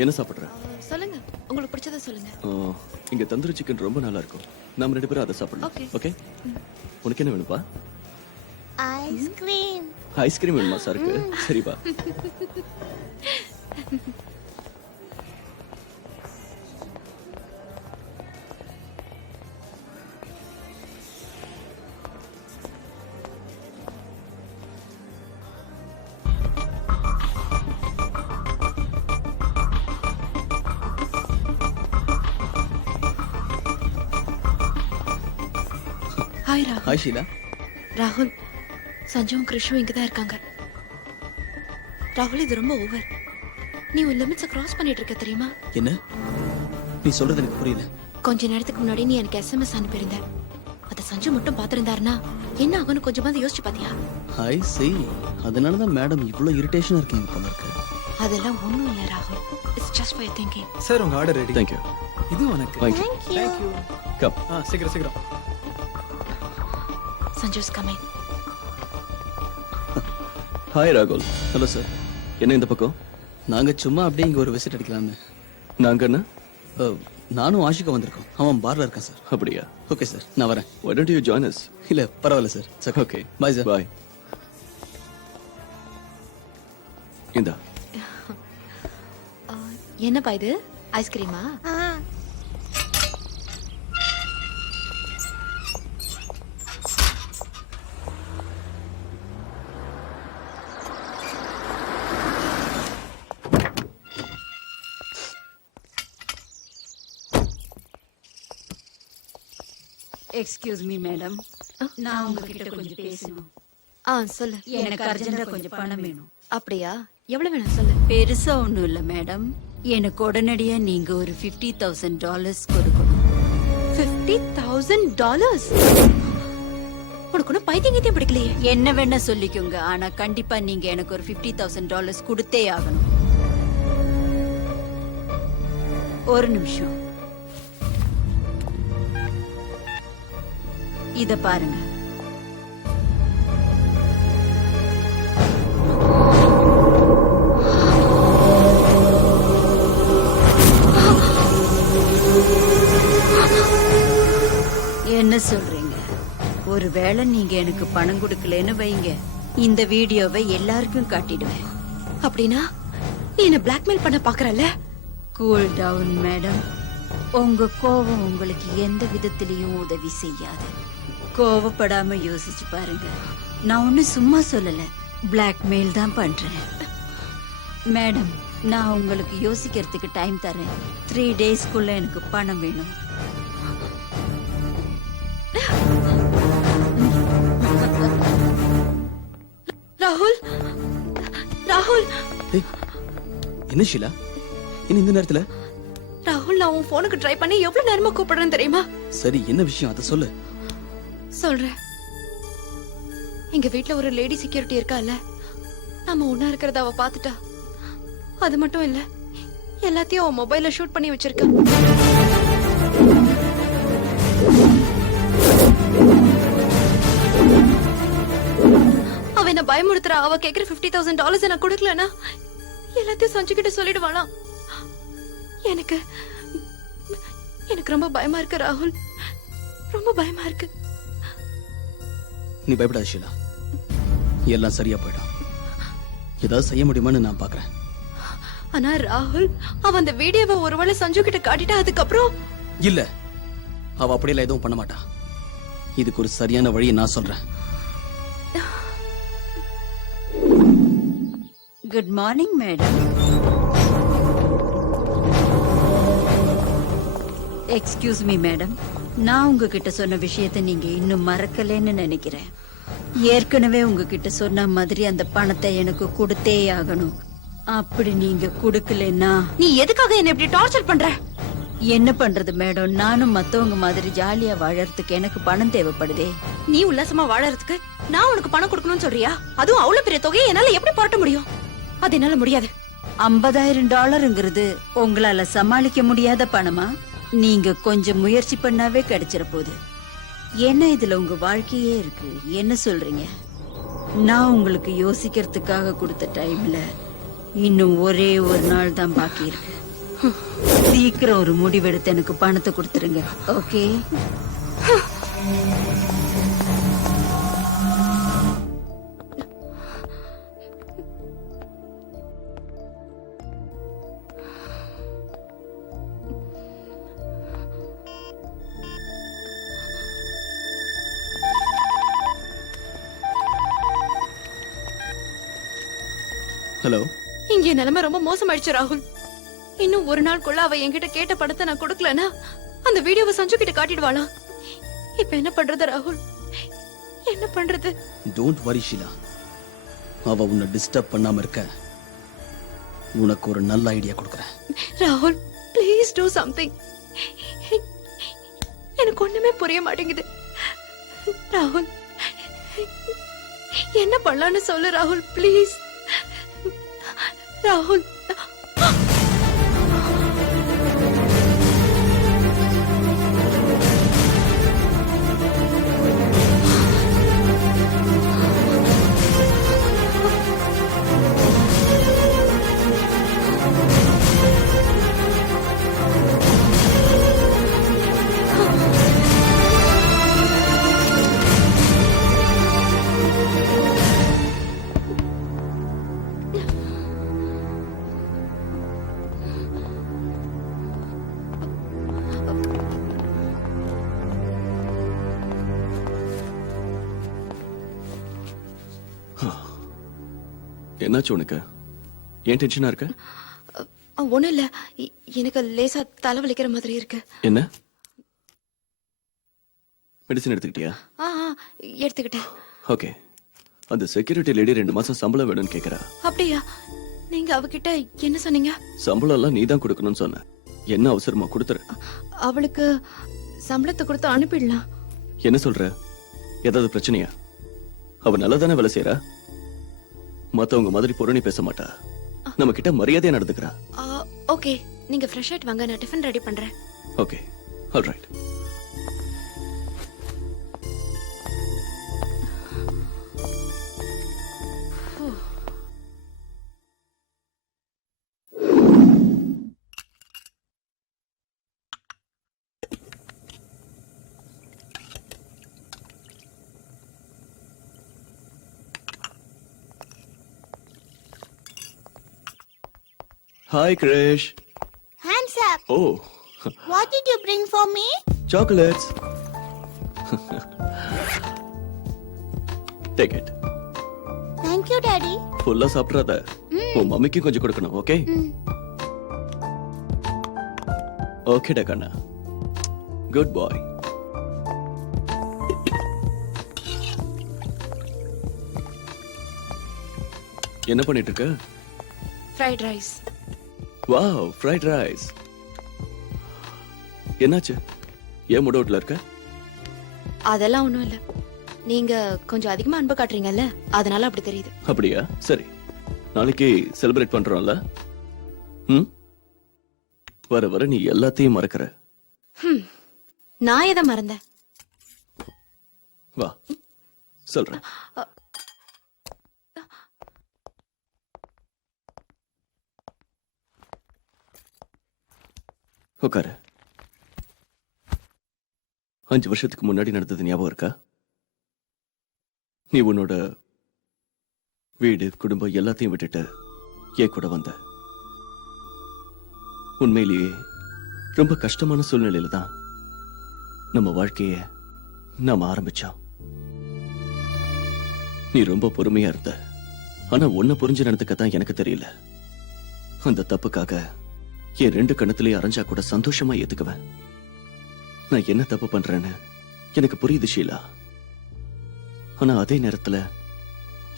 என்ன சாப்பிடுற? சொல்லுங்க, உங்களுக்கு பிடிச்சத சொல்லுங்க. இங்க தந்தூரி சிக்கன் ரொம்ப நல்லா இருக்கும். நாம 2 பேரும் அதை சாப்பிடலாம். Okay. ஓகே? உனக்கு என்ன வேணும்பா? ஐஸ்கிரீம். ஐஸ்கிரீம் வேணுமா சாருக்கு? சரிப்பா. ஹாய் ராகுல். ஹாய் ஷீலா. ராகுல், சஞ்சுவும் கிருஷும் இங்க தான் இருக்காங்க. ராகுல், இது ரொம்ப ஓவர். நீ உன் லிமிட்ஸை கிராஸ் பண்ணிட்டு இருக்க தெரியுமா? என்ன நீ சொல்றது எனக்கு புரியல. கொஞ்ச நேரத்துக்கு முன்னாடி நீ எனக்கு எஸ்எம்எஸ் அனுப்பியிருந்த. அதை சஞ்சு மட்டும் பார்த்திருந்தாருன்னா என்ன ஆகும்னு கொஞ்சமாவது யோசிச்சு பாத்தியா? ஐ see. அதனால தான் மேடம் இவ்வளோ இரிட்டேஷனா இருக்கீங்க போல இருக்கு. அதெல்லாம் ஒண்ணும் இல்ல ராகுல். It's just for thinking. Sir உங்க ஆர்டர் ரெடி. தேங்க்யூ. இது உனக்கு. தேங்க்யூ. கம். சீக்கிரம் சீக்கிரம். சஞ்சுஸ் கமிங். ஹாய் ராகுல். Hello sir. என்ன இந்த பக்கம்? நாங்க சும்மா அப்படியே இங்க ஒரு விசிட் அடிக்கலாம்னு. நாங்க என்ன? நானும் ஆஷிகா வந்திருக்கோம். அவன் பார்ல இருக்கான் சார். அப்படியா? ஓகே சார், நான் வரேன். Why don't you join us? இல்ல பரவாயில்ல சார். சரி, ஓகே. Bye sir. பாய். இந்தா. என்னப்பா இது? ஐஸ்கிரீமா? எக்ஸ்கியூஸ் மீ மேடம், நான் உங்ககிட்ட கொஞ்சம் பேசணும். சொல்லு. எனக்கு அர்ஜென்ட்டா கொஞ்சம் பணம் வேணும். அப்படியா? எவ்வளவு வேணும் சொல்லு. பெருசா ஒண்ணும் இல்ல மேடம். எனக்கு உடனடியா நீங்க ஒரு $50,000 கொடுக்கணும். $50,000? உனக்கு ஒன்றும் பைத்தியம் கீத்தியம் பிடிக்கலையே. என்ன வேணா சொல்லிக்கோங்க, ஆனா கண்டிப்பா நீங்க எனக்கு ஒரு $50,000 கொடுத்தே ஆகணும். ஒரு நிமிஷம், இத பாருங்க. என்ன சொல்றீங்க? ஒருவேளை நீங்க எனக்கு பணம் கொடுக்கலன்னு வைங்க, இந்த வீடியோவை எல்லாருக்கும் காட்டிடுவேன். அப்படின்னா நீ என்ன பிளாக்மெயில் பண்ண பாக்குறல? Cool down madam. உங்க கோவம் உங்களுக்கு எந்த விதத்திலையும் உதவி செய்யாது. கோவப்படாம யோசிச்சு பாருங்க. நான் ஒண்ணு சும்மா சொல்லல, பிளாக்மெயில் தான் பண்றேன். மேடம், நான் உங்களுக்கு யோசிக்கிறதுக்கு டைம் தரேன். 3 டேஸ்க்குள்ள எனக்கு பணம் வேணும். ராகுல், ராகுல், ஏய், என்ன ஷீலா என்ன இந்த நேரத்துல? ராகுல், நான் உன் போனுக்கு ட்ரை பண்ணி எவ்வளவு நேரமா கூப்பிடுறேன் தெரியுமா? சரி, என்ன விஷயம் அதை சொல்லு. சொல்றேன். எங்க வீட்ல ஒரு லேடி செக்யூரிட்டி இருக்கால, நாம ஒண்ணா இருக்கிறத அவ பாத்துட்டா. அது மட்டும் இல்ல, எல்லாத்தையும் அவன் மொபைல்ல ஷூட் பண்ணி வச்சிருக்கா. அவ என்ன பயமுறுத்துறா. அவ கேக்குற $50,000 நான் கொடுக்கலனா எல்லாத்தையும் சஞ்சு கிட்ட சொல்லிடுவானா? எனக்கு எனக்கு ரொம்ப பயமா இருக்கு ராகுல், ரொம்ப பயமா இருக்கு. நீ பயப்படாத ஷீலா, எல்லாம் சரியா போயிடும். ஏதாவது செய்ய முடியுமான்னு நான் பாக்குறேன். ஆனா ராகுல், அவ அந்த வீடியோவை ஒருவேளை சஞ்சு கிட்ட காட்டிட்டா அதுக்கப்புறம்? இல்ல, அவ அப்படியெல்லாம் எதுவும் பண்ண மாட்டா. இதுக்கு ஒரு சரியான வழியை நான் சொல்றேன். Good morning madam. Excuse me madam, நான் உங்ககிட்ட சொன்ன விஷயத்தை நீங்க இன்னும் மறக்கலன்னு நினைக்கிறேன். ஏற்கனவே உங்ககிட்ட சொன்ன மாதிரி அந்த பணத்தை எனக்கு கொடுத்தே ஆகணும். அப்படி நீங்க கொடுக்கலன்னா நீ எதுக்காக என்ன இப்படி டார்ச்சர் பண்ற? என்ன பண்றது மேடம், நானும் மத்தவங்க மாதிரி ஜாலியா வாழறதுக்கு எனக்கு பணம் தேவைப்படுதே. நீ உல்லாசமா வாழறதுக்கு நான் உனக்கு பணம் கொடுக்கணும்னு சொல்றியா? அதுவும் அவ்வளவு பெரிய தொகையை என்னால எப்படி புரட்ட முடியும்? அது என்னால முடியாது. $50,000ங்கிறது உங்களால சமாளிக்க முடியாத பணமா? நீங்க கொஞ்சம் முயற்சி பண்ணாவே கிடைச்சிட போகுது. என்ன இதுல உங்க வாழ்க்கையே இருக்கு. என்ன சொல்றீங்க? நான் உங்களுக்கு யோசிக்கிறதுக்காக கொடுத்த டைம்ல இன்னும் ஒரே ஒரு நாள் தான் பாக்கி இருக்கு. சீக்கிரம் ஒரு முடிவெடுத்து எனக்கு பணத்தை கொடுத்துருங்க. ஓகே? ஹலோ. இங்க என் நிலைமை ரொம்ப மோசமாயிடுச்சு ராகுல். இன்னும் ஒரு நாளுக்குள்ள அவ என்கிட்ட கேட்ட பணத்தை நான் கொடுக்கலனா அந்த வீடியோவை சஞ்சு கிட்ட காட்டிடுவாளா? இப்ப என்ன பண்றது ராகுல்? என்ன பண்றது? Don't worry Sheila. அவ உன்னை டிஸ்டர்ப் பண்ணாம இருக்க உனக்கு ஒரு நல்ல ஐடியா கொடுக்குறேன். ராகுல் ப்ளீஸ் டூ சம்திங். எனக்கு ஒண்ணுமே புரிய மாட்டேங்குது. ராகுல் என்ன பண்ணலான்னு சொல்லு ராகுல் ப்ளீஸ். ராகுல் என்னாச்சு உனக்கு? ஏன் டென்ஷனா இருக்க? ஒண்ணும் இல்ல, எனக்கு லேசா தலைவலிக்கிற மாதிரி இருக்கு. என்ன மெடிசன் எடுத்துக்கிட்டியா? எடுத்துக்கிட்டேன். ஓகே. அந்த செக்யூரிட்டி லேடி 2 மாசம் சம்பளம் வேணும்னு கேக்குறா. அப்படியா? நீங்க அவகிட்ட என்ன சொன்னீங்க? சம்பளம் எல்லாம் நீ தான் கொடுக்கணும்னு சொன்ன. என்ன அவசரமா கொடுத்துரு. அவளுக்கு சம்பளத்தை கொடுத்து அனுப்பிடலாம். என்ன சொல்ற? ஏதாவது பிரச்சனையா? அவ நல்லா தானே வேலை செய்யறா. மத்தவங்க மாதிரி புரணி பேச மாட்டா. நம்ம கிட்ட மரியாதையா நடந்துக்கிறா. ஓகே, நீங்க ஃப்ரெஷ் ஆயிட்டு வாங்க, நான் டிஃபன் ரெடி பண்றேன். Okay, alright. Hi, Krish. Hands up. Oh, What did you bring for me? chocolates. Take it. Thank you, Daddy. ஃபுல்லா சாப்பிடாத. உன் மம்மிக்கு கொஞ்சம் கொடுக்கணும், ஓகே? ஓகேடா கண்ணா. குட் பாய். என்ன பண்ணிட்டு இருக்க? Fried rice. Wow, fried rice. என்னாச்சு? ஏன் மூட் இருக்க? அதெல்லாம் ஒண்ணும் இல்ல, நீங்க கொஞ்சம் அதிகமா அன்பு காட்டுறீங்கல்ல, அதனால அப்படி தெரியுது. அப்படியா? சரி, நாளைக்கு செலிப்ரேட் பண்றோம்ல. வர வர நீ எல்லாத்தையும் மறக்கிற. நான் எதை மறந்தேன்? வா சொல்றேன். உட்காரு. 5 வருஷத்துக்கு முன்னாடி நடந்தது ஞாபகம் இருக்கா? நீ உன்னோட வீடு குடும்பம் எல்லாத்தையும் விட்டுட்டு என் கூட வந்த. உண்மையிலேயே ரொம்ப கஷ்டமான சூழ்நிலையில தான் நம்ம வாழ்க்கைய நாம ஆரம்பிச்சோம். நீ ரொம்ப பொறுமையா இருந்த. ஆனா உன்னை புரிஞ்சு நடந்துக்கத்தான் எனக்கு தெரியல. அந்த தப்புக்காக என் 2 கணத்திலேயே அரைஞ்சா கூட சந்தோஷமா ஏத்துக்குவேன். நான் என்ன தப்பு பண்றேன்னு எனக்கு புரியுது ஷீலா. ஆனா அதே நேரத்துல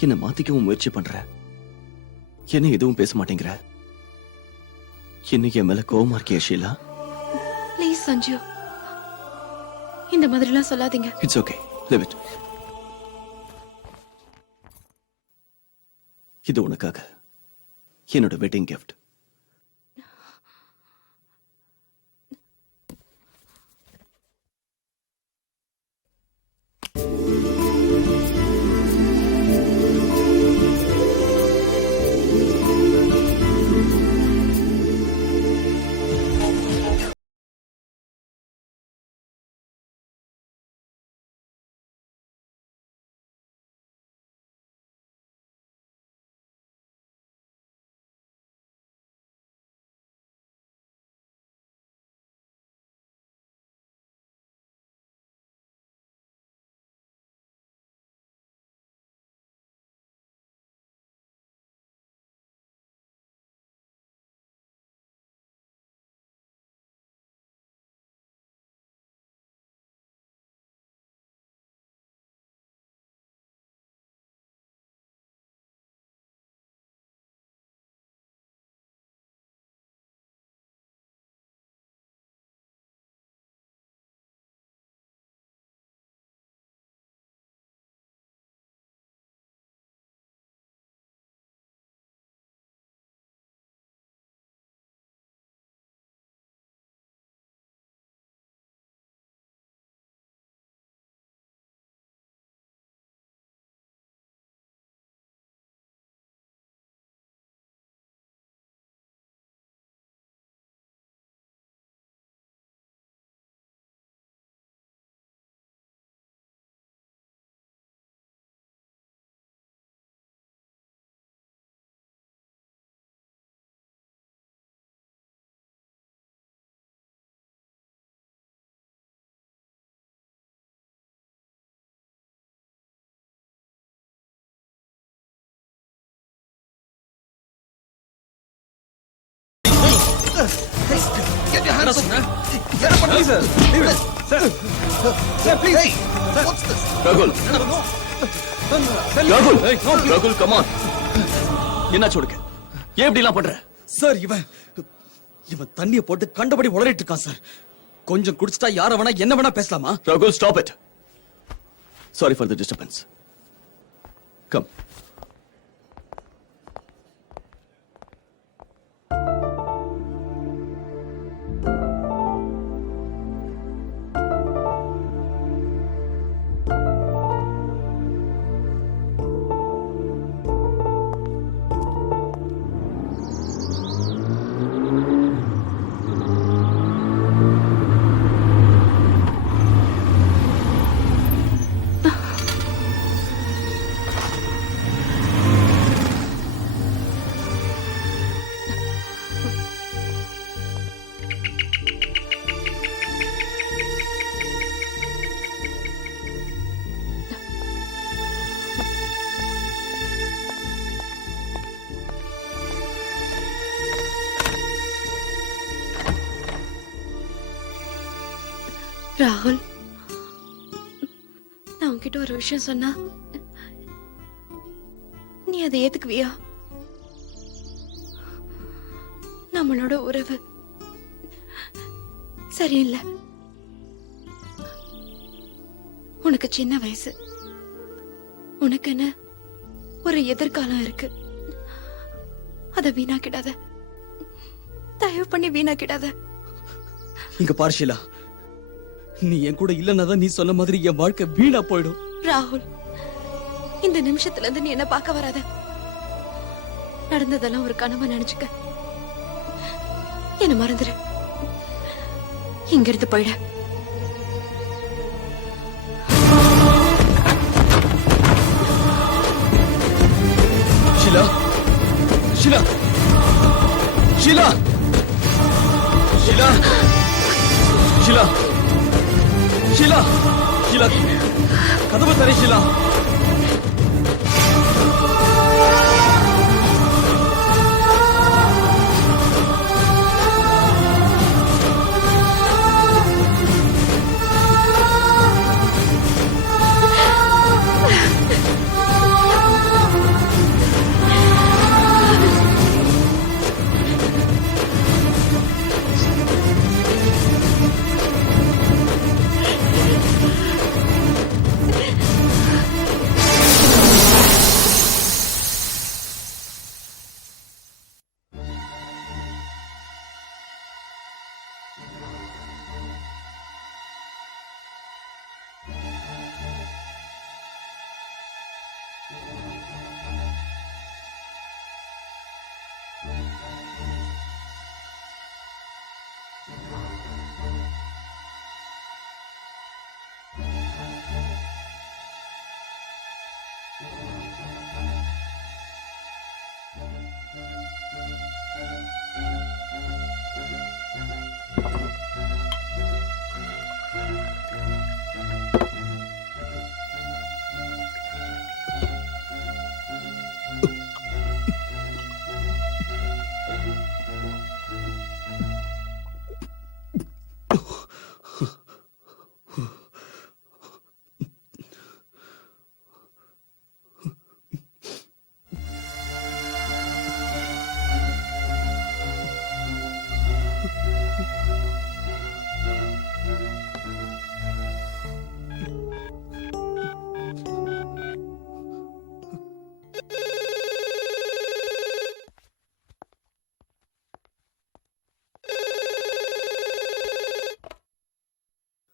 என்ன மாத்திக்கவும் முயற்சி பண்ற. என்ன எதுவும் பேச மாட்டேங்கிற. இன்னைக்கு என் மேல கோவமா இருக்கியா ஷீலா? ப்ளீஸ் சஞ்சு, இந்த மாதிரிலாம் சொல்லாதீங்க. It's okay, live it. இது உனக்காக என்னோட வெட்டிங் கிஃப்ட். என்னடா சொன்ன? சார் பண்ணுங்க sir leave it. Sir sir please ராகுல் ராகுல் ராகுல் கமான். என்னாச்சு உனக்கு? ஏன் இப்படி எல்லாம் பண்ற? சார் இவன் தண்ணிய போட்டு கண்டபடி உளறிட்டு இருக்கான் சார். கொஞ்சம் குடிச்சிட்டா யார வேணா என்ன வேணா பேசலாமா? ராகுல் stop it. Sorry for the disturbance. Come. ராகுல், நான் உன்கிட்ட ஒரு விஷயம் சொன்னா நீ அதை ஏத்துக்குவியா? நம்மளோட உறவு சரியில்லை. உனக்கு சின்ன வயசு, உனக்குன்னு ஒரு எதிர்காலம் இருக்கு. அத வீணாக்கிடாத, தயவு பண்ணி வீணாக்கிடாத. இங்க பாரு ஷீலா, நீ என் கூட இல்லைன்னா நீ சொன்ன மாதிரி என் வாழ்க்கை வீணா போயிடும். ராகுல், இந்த நிமிஷத்துல இருந்து நீ என்ன பார்க்க வராத. நடந்ததெல்லாம் ஒரு கனவா நினைச்சுக்க. என்ன மறந்துரு, இங்க இருந்து போயிட. ஷீலா ஷீலா ஷீலா ஷீலா ஷீலா ஷீலா ஷீலா கதவு தரே ஷீலா.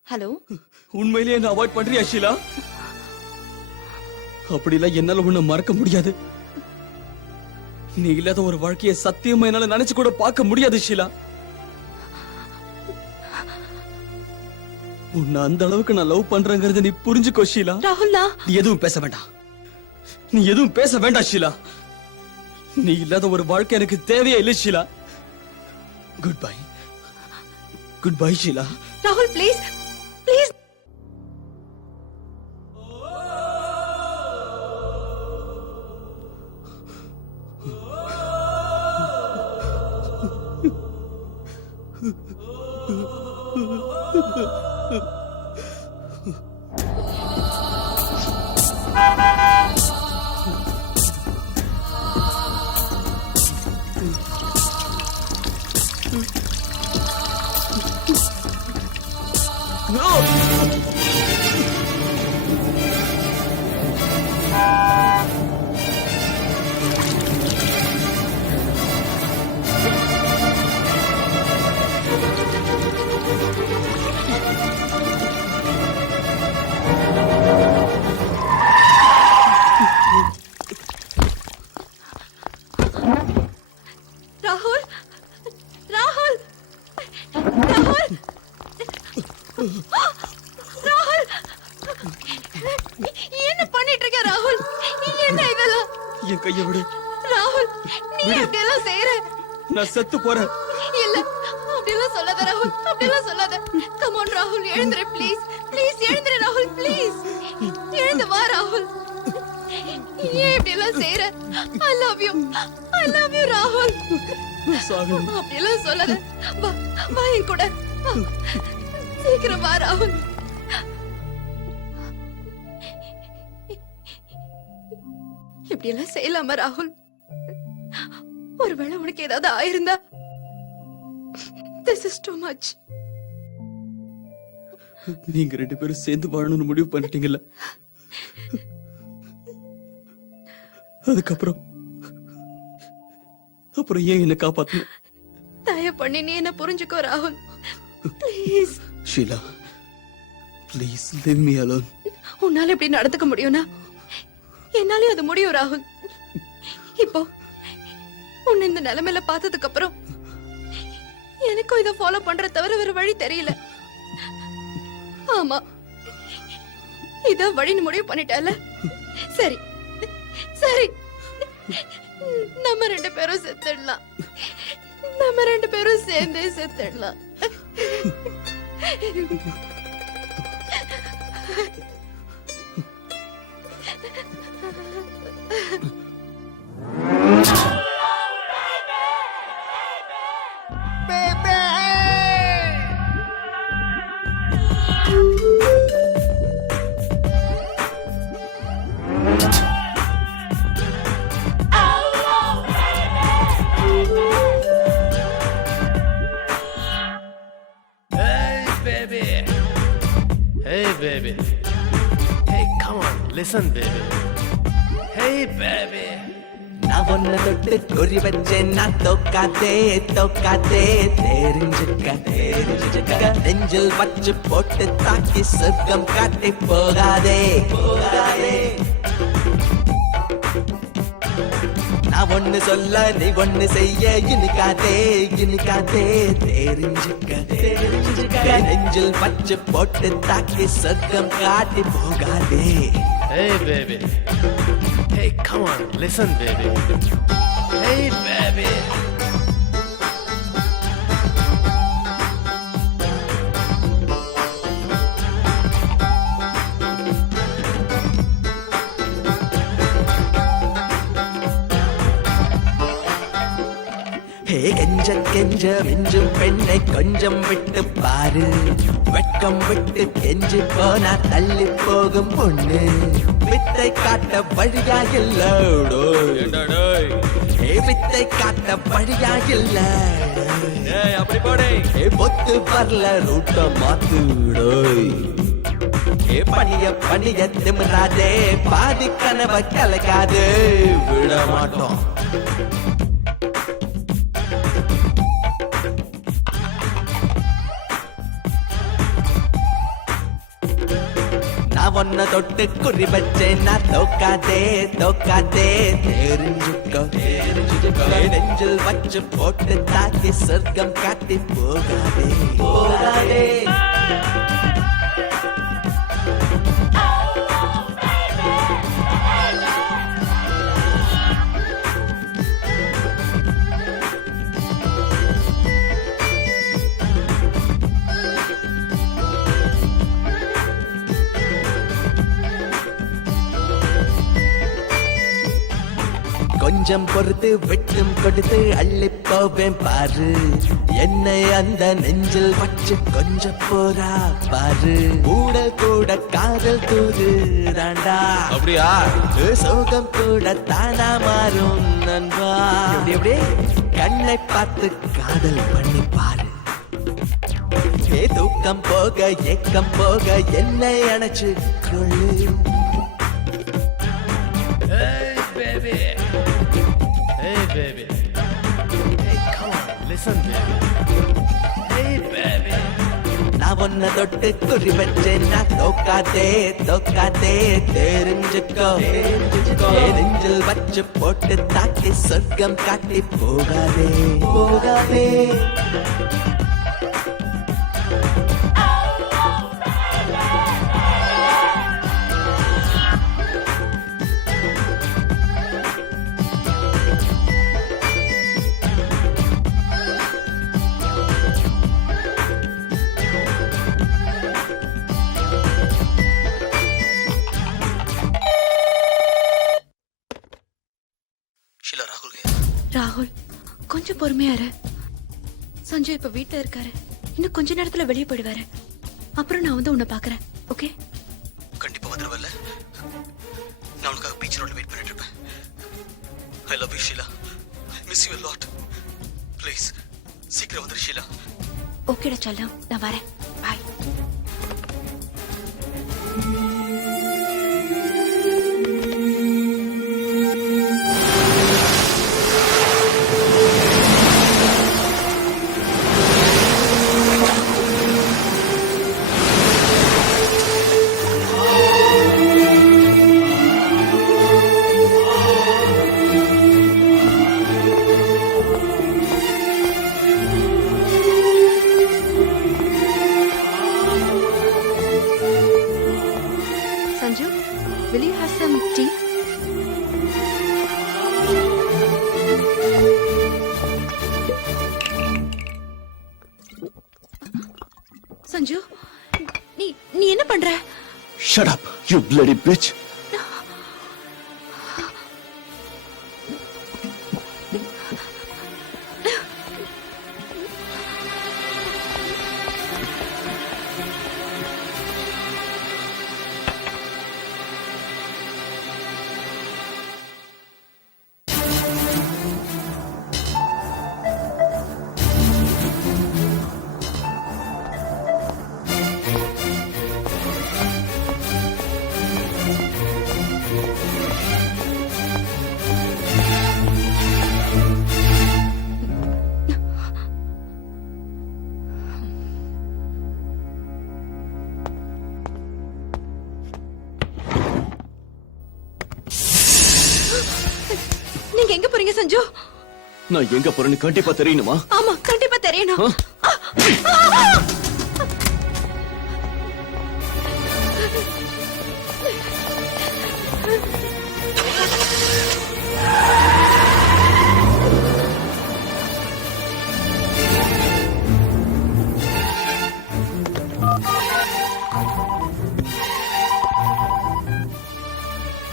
ஹலோ, உண்மையிலேயே என்ன அவாய்ட் பண்றியா ஷீலா? அப்படிலாம் என்னால உன்னை மறக்க முடியாது. நீ இல்லாத ஒரு வாழ்க்கையை சத்தியமா என்னால நினைச்சு கூட பார்க்க முடியாது ஷீலா. உன்னை அந்த அளவுக்கு நான் லவ் பண்றேங்கிறத நீ புரிஞ்சுக்கோ ஷீலா. ராகுல், நீ எதுவும் பேச வேண்டாம். நீ எதுவும் பேச வேண்டாம் ஷீலா. நீ இல்லாத ஒரு வாழ்க்கை எனக்கு தேவையே இல்லை Sheela. Good bye, good bye Sheela. ராகுல் ப்ளீஸ் ப்ளீஸ். ராகுல் ராகுல் ராகுல் ராகுல் என்ன பண்ணிட்டு இருக்க ராகுல்? என்ன இதெல்லாம்? என் கையை விடு. ராகுல் நீ அப்படியெல்லாம் செய்யற? நான் செத்து போறேன். இல்ல அப்படியெல்லாம் சொல்லாத ராகுல், அப்படியெல்லாம் சொல்லாத. கம் ஆன் ராகுல், எழுந்துரு ப்ளீஸ். ப்ளீஸ் எழுந்துரு ராகுல், ப்ளீஸ். எழுந்து வா ராகுல். ஏன் இப்படியெல்லாம் செய்யற? ஐ love you, I love you ராகுல். அப்படியெல்லாம் சொல்லாத. வா வா என் கூட வா. சீக்கிரம் வா ராகுல். இப்படியெல்லாம் செய்யலாமா ராகுல்? ஒருவேளை உனக்கு ஏதாவது ஆயிருந்தா? This is too much. நீங்க 2 பேரும் சேர்ந்து வாழணும்னு முடிவு பண்ணிட்டீங்கல்ல, அதுக்கப்புறம் ஏன் என்ன காப்பாத்தணும்? தயவு பண்ணி நீ என்ன புரிஞ்சுக்கோ ராகுல், please. Sheela, please leave me alone. உன்னால இப்படி நடந்துக்க முடியும்னா என்னாலே அது முடியும் ராகுல். இப்போ உன்னை இந்த நிலைமையில பார்த்ததுக்கு அப்புறம் எனக்கும் இதை ஃபாலோ பண்ற தவிர வேற வழி தெரியல. ஆமா, இதான் வழின்னு முடிவு பண்ணிட்டல. சரி சரி, நம்ம 2 பேரும் செத்துடலாம். நம்ம 2 பேரும் சேர்ந்தே செத்துடலாம். Hey baby, hey come on, listen baby. Hey baby. நான் ஒன்ன தொட்டு குறி வச்சேன், நான் தோக்காதே தோக்காதே, தெரிஞ்சுக்க நெஞ்சில் வச்சு போட்டு தாக்கி சொர்க்கம் காட்டி போகாதே போகாதே. நான் ஒண்ணு சொல்ல நீ ஒண்ணு செய்ய, இனிக்காதே இனிக்காதே, தெரிஞ்சுக்க நெஞ்சில் வச்சு போட்டு தாக்கி சொர்க்கம் காட்டி போகாதே. Hey baby, hey come on, listen baby. Hey baby. கெஞ்ச கெஞ்ச மிஞ்சும் பெண்ணை கொஞ்சம் விட்டு பாரு, வெட்கம் விட்டு கெஞ்சி போனா தள்ளி போகும் பொண்ணு. வித்தை காட்ட வழியா இல்ல, வித்தை காட்ட வழியா இல்ல, அப்படி போடே பொத்து வரல ரூட்ட மாத்துடோய். பணிய பணிய திமிராதே, பாதி கனவை கலக்காது விட மாட்டோம். நான் ஒன்ன தொட்டு குறி வச்சேன், நான் தோக்காதே தோக்காதே, தெரிஞ்சுக்கோ நெஞ்சில் வச்சு போட்டு தாக்கி சொர்க்கம் காட்டி போகாதே போகாதே. கொஞ்ச கொஞ்சம் பொறுத்து விட்டும் கொடுத்து அள்ளி போவேன் பாரு என்னை அந்த நெஞ்சில் வச்சு கொஞ்சம் போறா பாரு ஊடல் கூட காதல் தூது தாண்டா அப்படியா? சோகம் கூட தானா மாறும் நண்பா எப்படி கண்ணை பார்த்து காதல் பண்ணி பாரு தூக்கம் போக ஏக்கம் போக என்னை அணைச்சு கொள்ளு Hey baby. Hey come on, listen baby. Hey baby. நான் ஒன்ன தொட்டு குறி வச்சேன்னா தோக்காதே தோக்காதே தெரிஞ்சுக்கோ நெஞ்சில் வச்சு போட்டு தாக்கி சொர்க்கம் காட்டி போகாதே போகாதே ஷீலா ராகுல் ராகுல் கொஞ்சம் பொறுமையா இரு. சஞ்சய் இப்ப வீட்டுல இருக்காரு. இன்னும் கொஞ்ச நேரத்துல வெளியே போயிடுவாரு. அப்புறம் நான் வந்து உன்னை பாக்குறேன். ஓகே? கண்டிப்பா வந்துருவல்ல? நான் உனக்காக பீச் ரோட்ல வெயிட் பண்ணிட்டு இருப்பேன். I love you Sheela. I miss you a lot. Please சீக்கிரம் வந்துரு ஷீலா. ஓகேடா செல்லம், நான் வரேன். பாய். Sanju, will you have some tea? Sanju, நீ என்ன பண்ற? Shut up, you bloody bitch. நீங்க எங்க போறீங்க சஞ்சு? நான் எங்க போறேன்னு கண்டிப்பா தெரியணுமா? ஆமா, கண்டிப்பா தெரியணும்.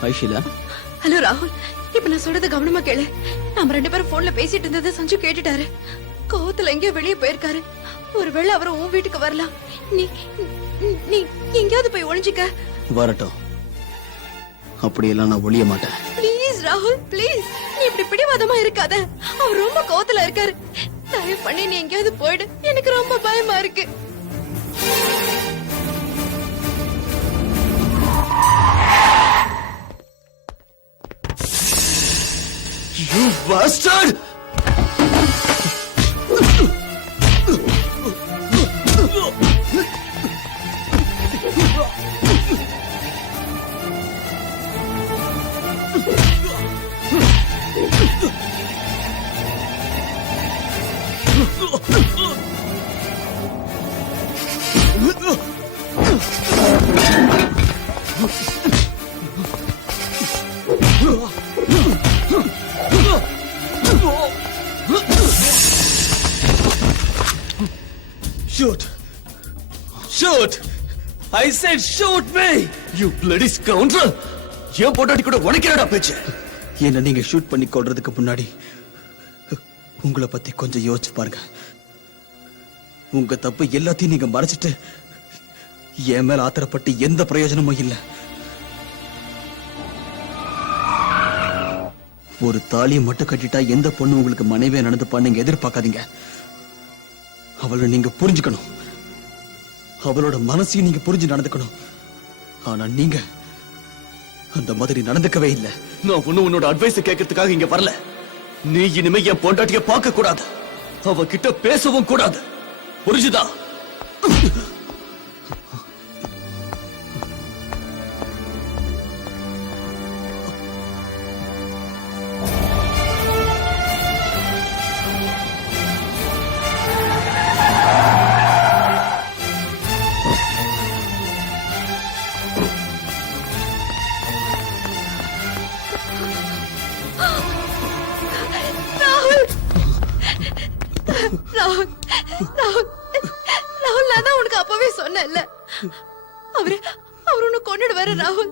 ஹாய் ஷீலா. ஹலோ ராகுல், இப்ப நான் சொல்றத கவனமா கேளு. நாம 2 பேரும் போன்ல பேசிட்டு இருந்ததை சஞ்சு கேட்டுட்டாரு. கோவத்துல எங்கேயோ வெளியே போயிருக்காரு. ஒருவேளை அவர் உன் வீட்டுக்கு வரலாம். நீ நீ எங்கேயாவது போய் ஒளிஞ்சிக்க. வரட்டும், அப்படியெல்லாம் நான் ஒளிய மாட்டேன். ப்ளீஸ் ராகுல், ப்ளீஸ். நீ இப்படி பிடிவாதமா இருக்காத. அவர் ரொம்ப கோவத்துல இருக்காரு. தயவு பண்ணி நீ எங்கேயாவது போயிடு. எனக்கு ரொம்ப பயமா இருக்கு. You bastard! Shoot! Shoot! I said shoot me! You bloody scoundrel! ஏன் பொண்டாட்டி கூட உனக்கு என்னடா பேச்சு? என்ன நீங்க ஷூட் பண்ணி கொள்றதுக்கு முன்னாடி உங்களை பத்தி கொஞ்சம் யோசிச்சு பாருங்க. உங்க தப்பு எல்லாத்தையும் நீங்க மறைச்சிட்டு என் மேல ஆத்திரப்பட்டு எந்த பிரயோஜனமும் இல்லை. ஒரு தாலியை மட்டும் கட்டிட்டா எந்த பொண்ணு உங்களுக்கு மனைவியா நடந்துப்பா நீங்க எதிர்பார்க்காதீங்க. அவளை நீங்க புரிஞ்சுக்கணும், அவளோட மனசையும் நீங்க புரிஞ்சு நடந்துக்கணும். ஆனா நீங்க அந்த மாதிரி நடந்துக்கவே இல்லை. நான் ஒண்ணு உன்னோட அட்வைஸ் கேட்கறதுக்காக இங்க வரல. நீ இனிமே என் பொண்டாட்டிய பார்க்க கூடாது, அவ கிட்ட பேசவும் கூடாது, புரிஞ்சுதா? ராகுல், ராகுல், ராகுல், நான் தான் உனக்கு அப்பவே சொன்னேன்ல, அவரு உன்னை கொன்னுடுவாரு ராகுல்,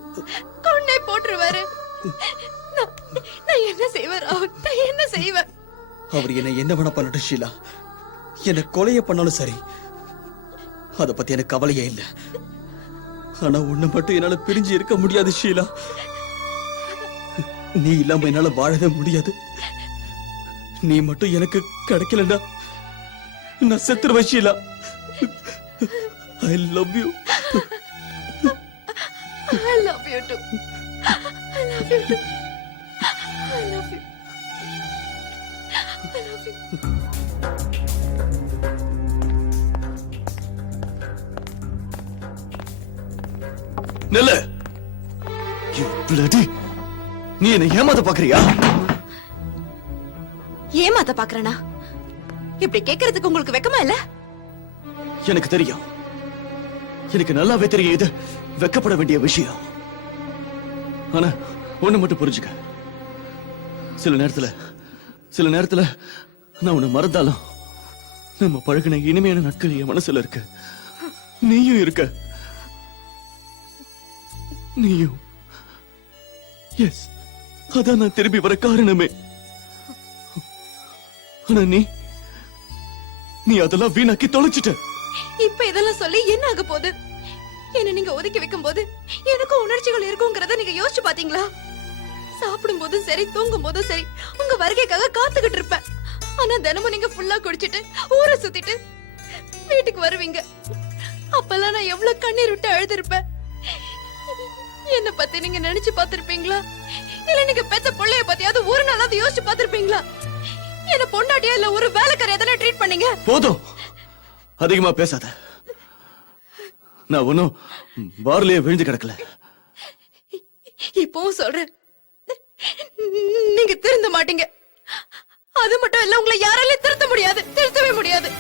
கொன்னே போட்டுருவாரு. நான் என்ன செய்வேன் ராகுல், நான் என்ன செய்வேன்? அவர் என்ன என்ன வேணா பண்ணட்டும் ஷீலா, என்ன கொலைய பண்ணாலும் சரி, அத பத்தி எனக்கு கவலையே இல்லை. ஆனா உன்னை மட்டும் என்னால பிரிஞ்சு இருக்க முடியாது ஷீலா. நீ இல்லாம என்னால வாழவே முடியாது. நீ மட்டும் எனக்கு கிடைக்கலடா, நான் செத்துருவேன் Sheila. I love you. I love you too. I love you too. I love you. I love you. நெல்லு, you bloody, நீ என்ன ஏமாத்த பாக்குறியா? ஏமாத்த பாக்குறேனா? இப்படி கேக்குறதுக்கு உங்களுக்கு வெக்கமா இல்ல? எனக்கு தெரியும், எனக்கு நல்லாவே தெரியும் இது வெக்கப்பட வேண்டிய விஷயம். ஆனா ஒண்ணு மட்டும் புரிஞ்சுக்க, சில நேரத்துல நான் உன்னை மறந்தாலும் நம்ம பழகின இனிமையான நாட்கள் என் மனசுல இருக்கு. நீயும் இருக்க, நீயும். எஸ், அதான் நான் திரும்பி வர காரணமே. ஆனா நீ அதெல்லாம் வீணாக்கி தொலைச்சிட்ட. இப்ப இதெல்லாம் சொல்லி என்ன ஆக போகுது? என்ன நீங்க ஒதுக்கி வைக்கும் போது எனக்கும் உணர்ச்சிகள் இருக்குங்கிறத நீங்க யோசிச்சு பாத்தீங்களா? சாப்பிடும் போதும் சரி, தூங்கும் போதும் சரி, உங்க வருகைக்காக காத்துக்கிட்டு இருப்பேன். ஆனா தினமும் நீங்க ஃபுல்லா குடிச்சிட்டு ஊரை சுத்திட்டு வீட்டுக்கு வருவீங்க. அப்பெல்லாம் நான் எவ்வளவு கண்ணீர் விட்டு அழுதுருப்பேன். என்ன பத்தி நீங்க நினைச்சு பாத்திருப்பீங்களா? இல்ல நீங்க பெத்த பிள்ளைய பத்தியாவது ஒரு நாளாவது யோசிச்சு பாத்திருப்பீங்களா? என்ன பொண்டாட்டியா இல்ல ஒரு வேலைக்கார எதனா ட்ரீட் பண்ணீங்க? போதும், அதிகமா பேசாத. நான் ஒன்னும் பார்லயே விழுந்து கிடக்கல. இப்பவும் சொல்றேன், நீங்க திருந்த மாட்டீங்க. அது மட்டும் இல்ல, உங்களை யாராலையும் திருத்த முடியாது, திருத்தவே முடியாது.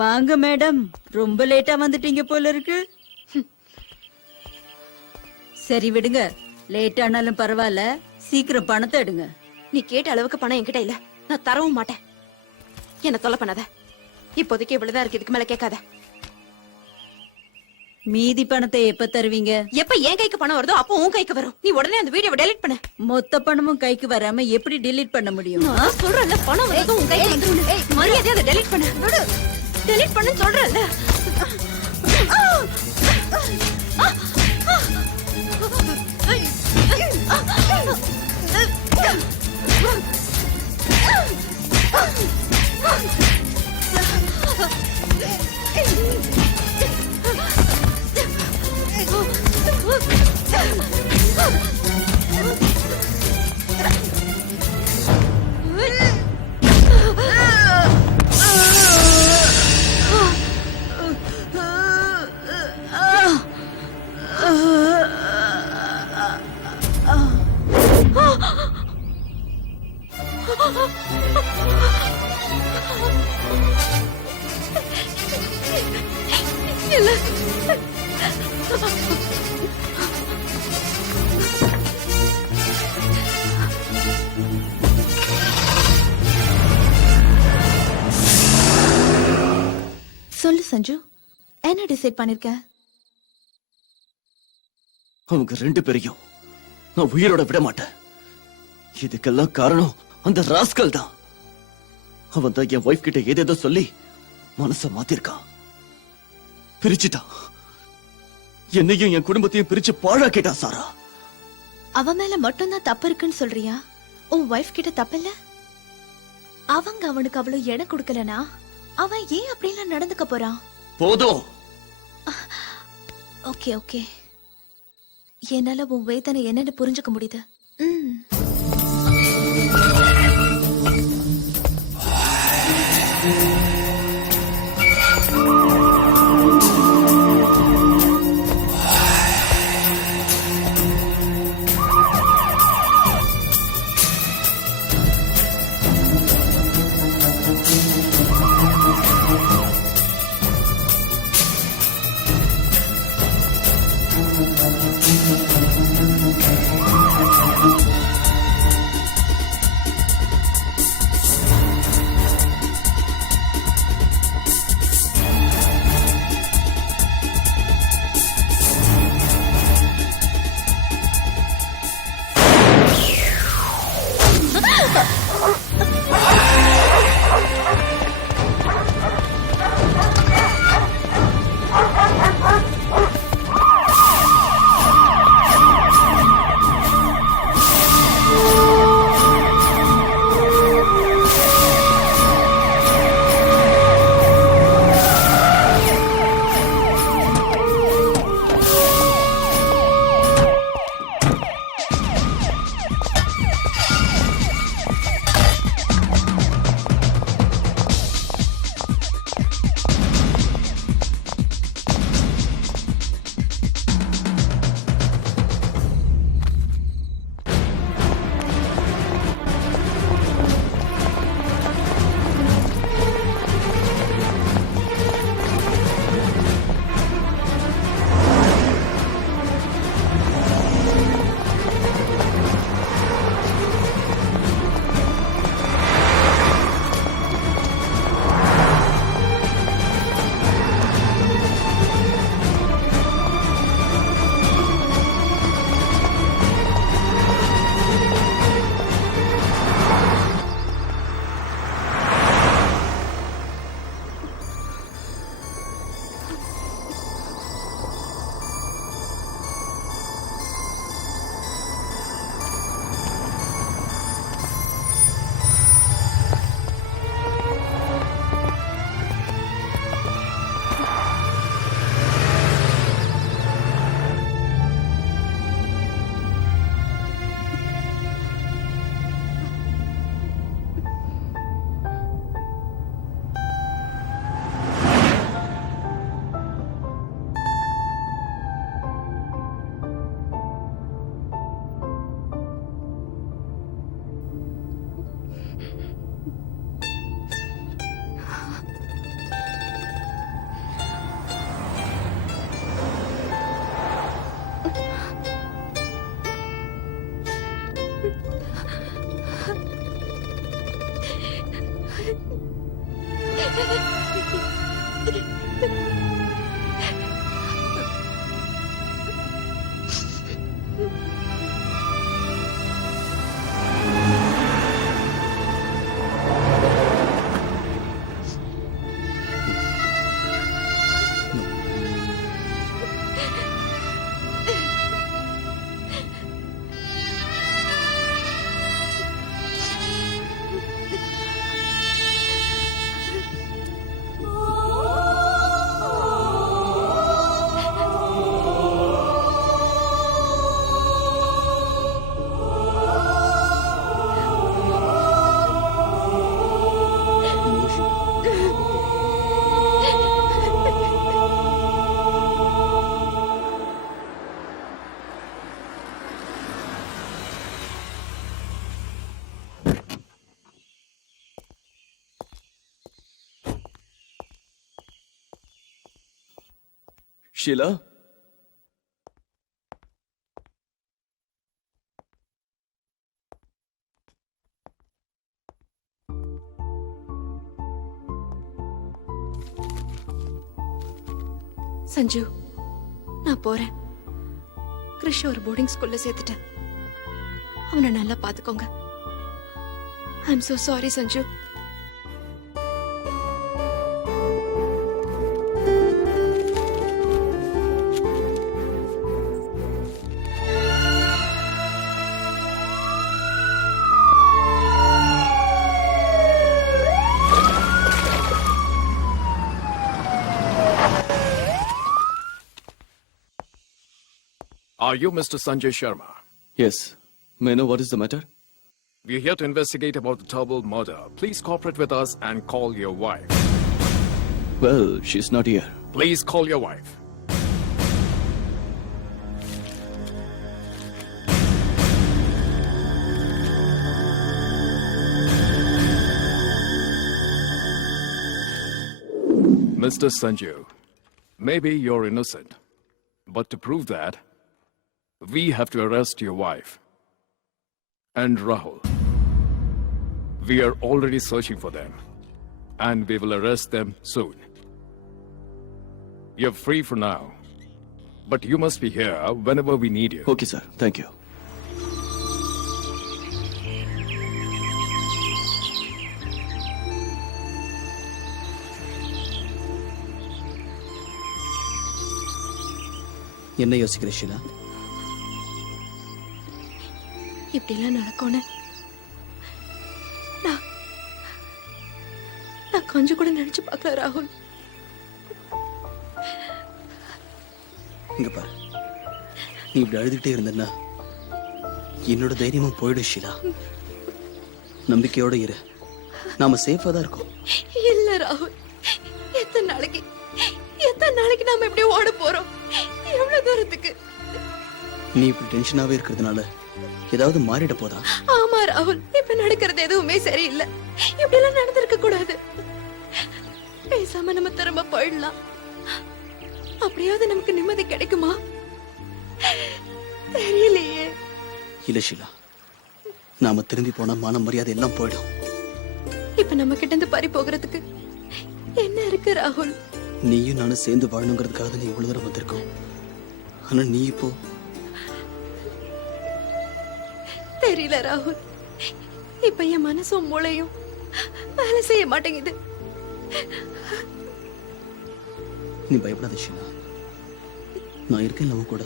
வாங்க மேடம், ரொம்ப லேட்டா வந்துட்டீங்க போல இருக்கு. சரி விடுங்க, லேட் ஆனாலும் பரவாயில்ல, சீக்கிரம் பணத்தை எடுங்க. நீ கேட்ட அளவுக்கு பணம் என்கிட்ட இல்ல, நான் தரவும் மாட்டேன். என்ன தொலை பண்ணாத. இப்போதைக்கு இவ்வளவுதான் இருக்கு, இதுக்கு மேல கேட்காத. மீதி பணத்தை எப்ப தருவீங்க? எப்ப என் கைக்கு பணம் வருதோ அப்போ உன் கைக்கு வரும். நீ உடனே அந்த வீடியோவை டெலீட் பண்ணு. மொத்த பணமும் கைக்கு வராம எப்படி delete பண்ண முடியும்? நான் சொல்றேன்ல, பணம் வரதும் உன் கைக்கு வந்துரும். மரியாதையா அதை டெலீட் பண்ணு. டெலீட் பண்ணு சொல்றேன்ல. சொல்லு சஞ்சு, என்ன டிசைட் பண்ணிருக்க? அவங்க 2 பேரையும் நான் உயிரோட விட மாட்டேன். இதுக்கெல்லாம் காரணம் அந்த ராஸ்கல் தான். அவன் தான் என் வைஃப் கிட்ட ஏதேதோ சொல்லி மனச மாத்திருக்கான், பிரிச்சுட்டான். என்னையும் என் குடும்பத்தையும் பிரிச்சு பாழாக்கிட்டான் சாரா. அவன் மேல மட்டும்தான் தப்பு இருக்குன்னு சொல்றியா? உன் வைஃப் கிட்ட தப்பில்ல? அவங்க அவனுக்கு அவ்வளவு இடம் கொடுக்கலனா அவன் ஏன் அப்படிலாம் நடந்துக்க போறான்? போதும். ஓகே ஓகே, என்னால உன் வேதனை என்னன்னு புரிஞ்சுக்க முடியுது. ஷீலா சஞ்சு, நான் போறேன். கிறிஷ் ஒரு போர்டிங் ஸ்கூல்ல சேர்த்துட்டேன். அவனை நல்லா பாத்துக்கோங்க. I am so sorry Sanju. Are you Mr. Sanjay Sharma? Yes may know what is the matter? We're here to investigate about the Tarbal murder. Please cooperate with us and call your wife. Well she is not here. Please call your wife. Mr. Sanju, maybe you're innocent, but to prove that, we have to arrest your wife. And Rahul. We are already searching for them, and we will arrest them soon. You're free for now, but you must be here whenever we need you. Okay sir, thank you. என்ன யோசிக்கிற ஷீலா? இப்படிலாம் நடக்கும்னு நான் கொஞ்சம் கூட நினைச்சு பார்க்கல ராகுல். இங்க பாரு, நீ இப்படி அழுதுகிட்டே இருந்தன்னா என்னோட தைரியமும் போயிடும் ஷீலா. நம்பிக்கையோட இரு, நாம சேஃபா தான் இருக்கோம். இல்ல ராகுல், எத்தனை நாளைக்கு நாம இப்படி ஓட போறோம்? எவ்வளவு தூரத்துக்கு? நீ இப்படி டென்ஷனாவே இருக்கிறதுனால ஏதாவது மாறிட போதா? ஆமா ராகுல், இப்ப நடக்கிறது எதுவுமே சரியில்லை. இப்படி எல்லாம் நடந்திருக்க கூடாது. பேசாம நம்ம திரும்ப போயிடலாம். அப்படியாவது நமக்கு நிம்மதி கிடைக்குமா தெரியலையே. இல்ல ஷீலா, நாம திரும்பி போனா மான மரியாதை எல்லாம் போயிடும். இப்ப நம்ம கிட்ட இருந்து பறி போகிறதுக்கு என்ன இருக்கு ராகுல்? நீயும் நானும் சேர்ந்து வாழணுங்கிறதுக்காக நீ இவ்வளவு தூரம் வந்திருக்கோம். ஆனா நீ இப்போ தெரியல ராகுல். இப்ப என் மனசும் மூளையும் வேலை செய்ய மாட்டேங்குது. நீ பயப்படாத ஷீலா, நான் இருக்கேன் உன் கூட.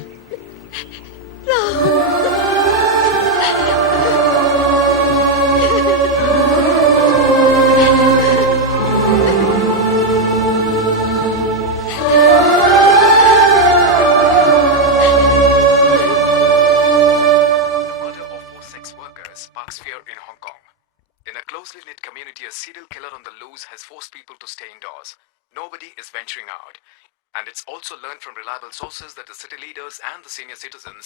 A serial killer on the loose has forced people to stay indoors. Nobody is venturing out. And it's also learned from reliable sources that the city leaders and the senior citizens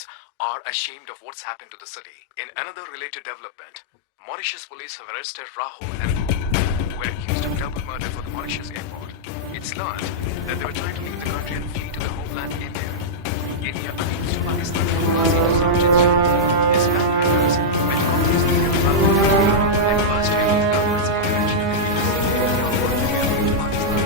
are ashamed of what's happened to the city. In another related development, Mauritius police have arrested Rahul and who were accused of double murder for the Mauritius airport. It's learned that they were trying to leave the country and flee to the homeland India. India appeals to Pakistan for mercy for surgeons. His family members met Congress leader Rahul and urged him to government's intervention in India. Your word here to Pakistan.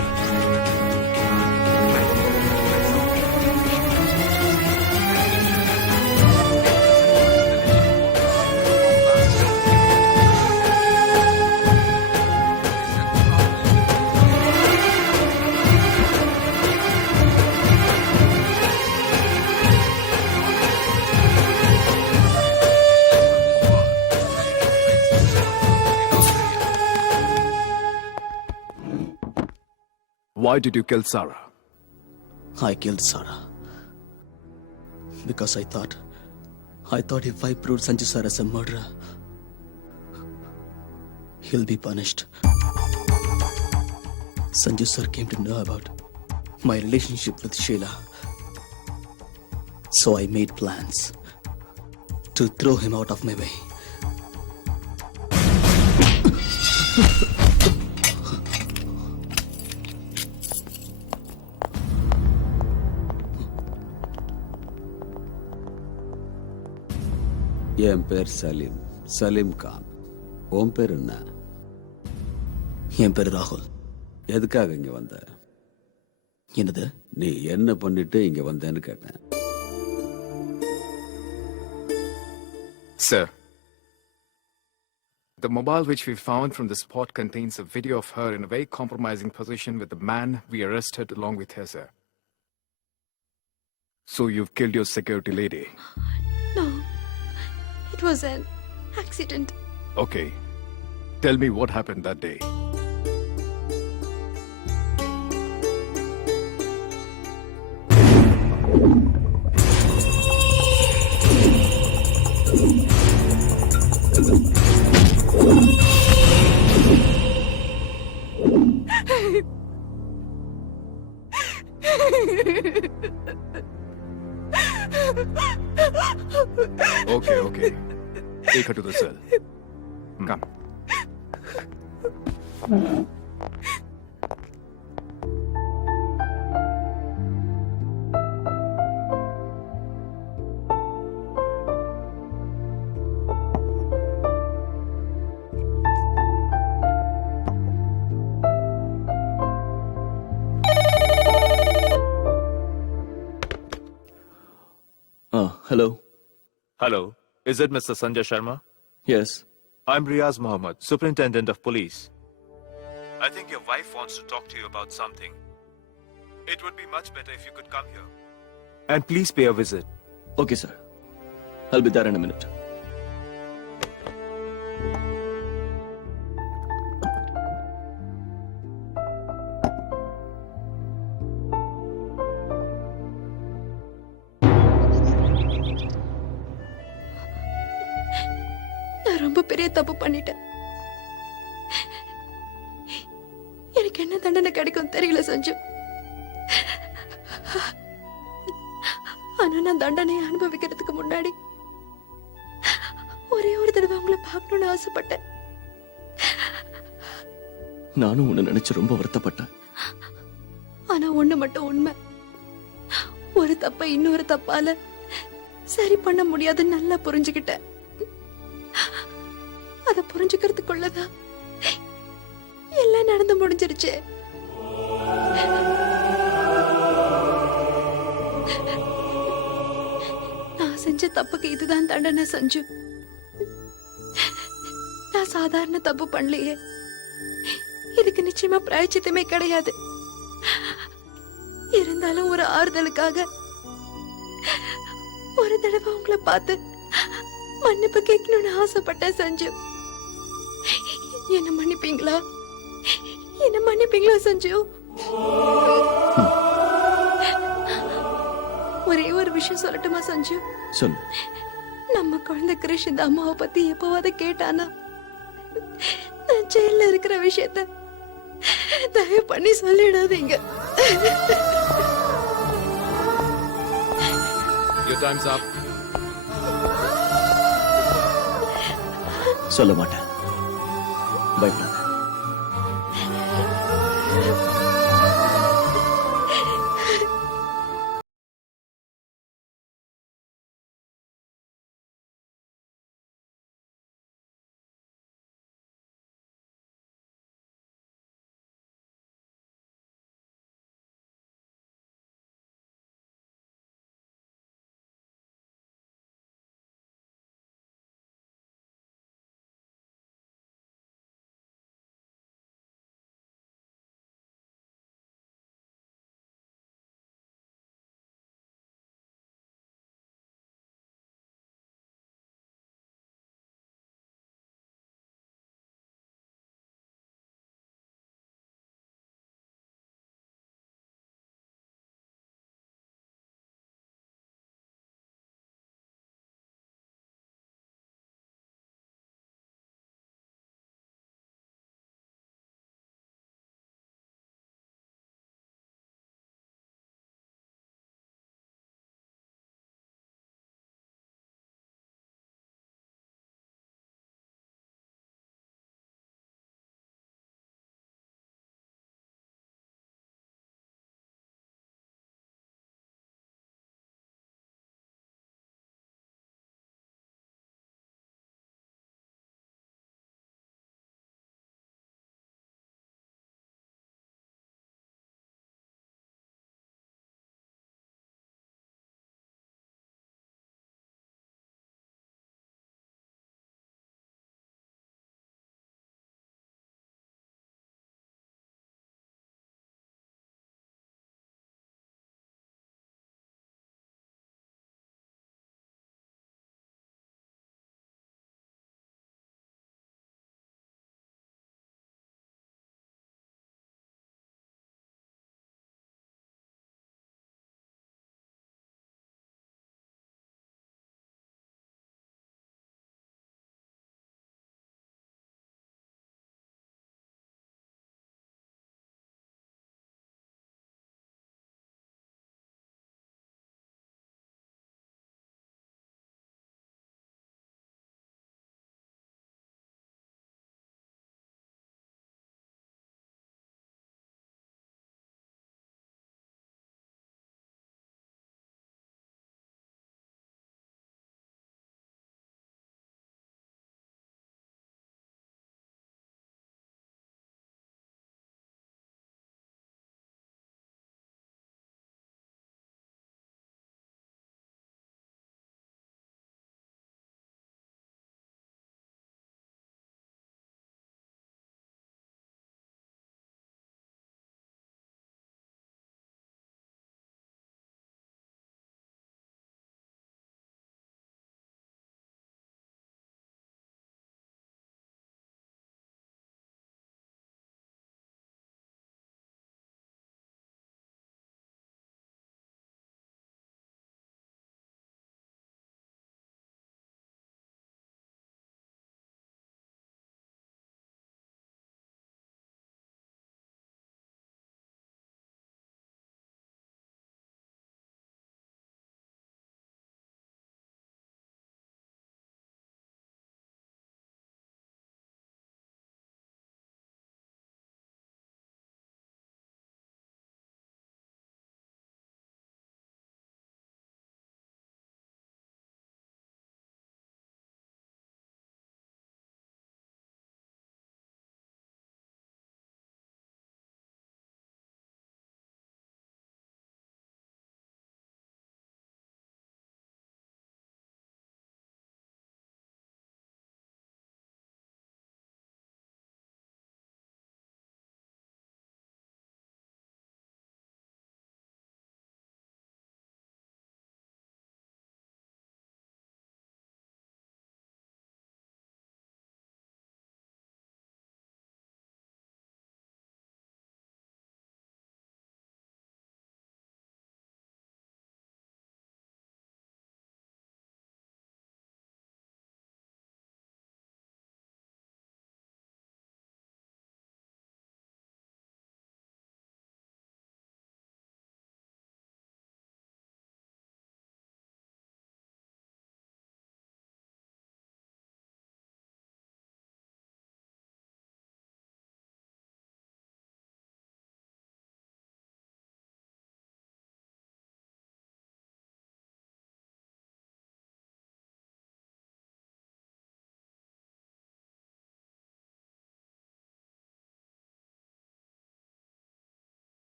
Why did you kill Sarah? I killed Sarah because I thought if I proved Sanju sir as a murderer, he'll be punished. Sanju sir came to know about my relationship with Sheila, so I made plans to throw him out of my way. என் பேர் சலீம், சலீம் கான். உன் பேர் என்ன? என் பேரு ராகுல். எதுக்காக இங்க வந்த? என்னது? நீ என்ன பண்ணிட்டு இங்க வந்தேன்னு கேட்டேன். Sir, the mobile which we found from the spot contains a video of her in a very compromising position with the man we arrested along with her, sir. So you've killed your security lady. No, it was an accident. Okay. Tell me what happened that day. Okay. Take her to the cell. Come. Hello. Hello, is it Mr. Sanjay Sharma? Yes. I'm Riaz Mohammed, Superintendent of Police. I think your wife wants to talk to you about something. It would be much better if you could come here. And please pay a visit. Okay, sir. I'll be there in a minute. நான் ரொம்ப பெரிய தப்பு பண்ணிட்டேன். எனக்கு என்ன தண்டனை கிடைக்கும் தெரியல சஞ்சு. ஆனா நான் தண்டனையை அனுபவிக்கிறதுக்கு முன்னாடி ஒரே ஒரு தடவை உங்களை பார்க்கணும்னு ஆசைப்பட்டேன். நானும் உன்னை நினைச்சு ரொம்ப வருத்தப்பட்டேன். ஆனா ஒண்ணு மட்டும் உண்மை, ஒரு தப்ப இன்னொரு தப்பால சரி பண்ண முடியாதுன்னு நல்லா புரிஞ்சுக்கிட்டேன். அத புரிஞ்சுக்கிறதுக்குள்ளதான் எல்லாம் நடந்து முடிஞ்சிருச்சு. நான் செஞ்ச தப்புக்கு இதுதான் தண்டனை சஞ்சு. நான் சாதாரண தப்பு பண்ணலையே, இதுக்கு நிச்சயமா பிராயச்சித்தமே கிடையாது. இருந்தாலும் ஒரு ஆறுதலுக்காக ஒரு தடவை உங்களை பார்த்து மன்னிப்பு கேட்கணும்னு ஆசைப்பட்டேன் சஞ்சு. என்ன மன்னிப்பீங்களா? என்ன மன்னிப்பீங்களா சஞ்சு? ஒரே ஒரு விஷயம் சொல்லட்டுமா சஞ்சு? சொல்லு. நம்ம குழந்தை கிருஷ் இந்த அம்மாவை பத்தி எப்பவாவது கேட்டானா? நான் ஜெயில இருக்கிற விஷயத்த தயவு பண்ணி சொல்லிடாதீங்க. Your time's up. சொல்ல மாட்டேன். பயப்படாத.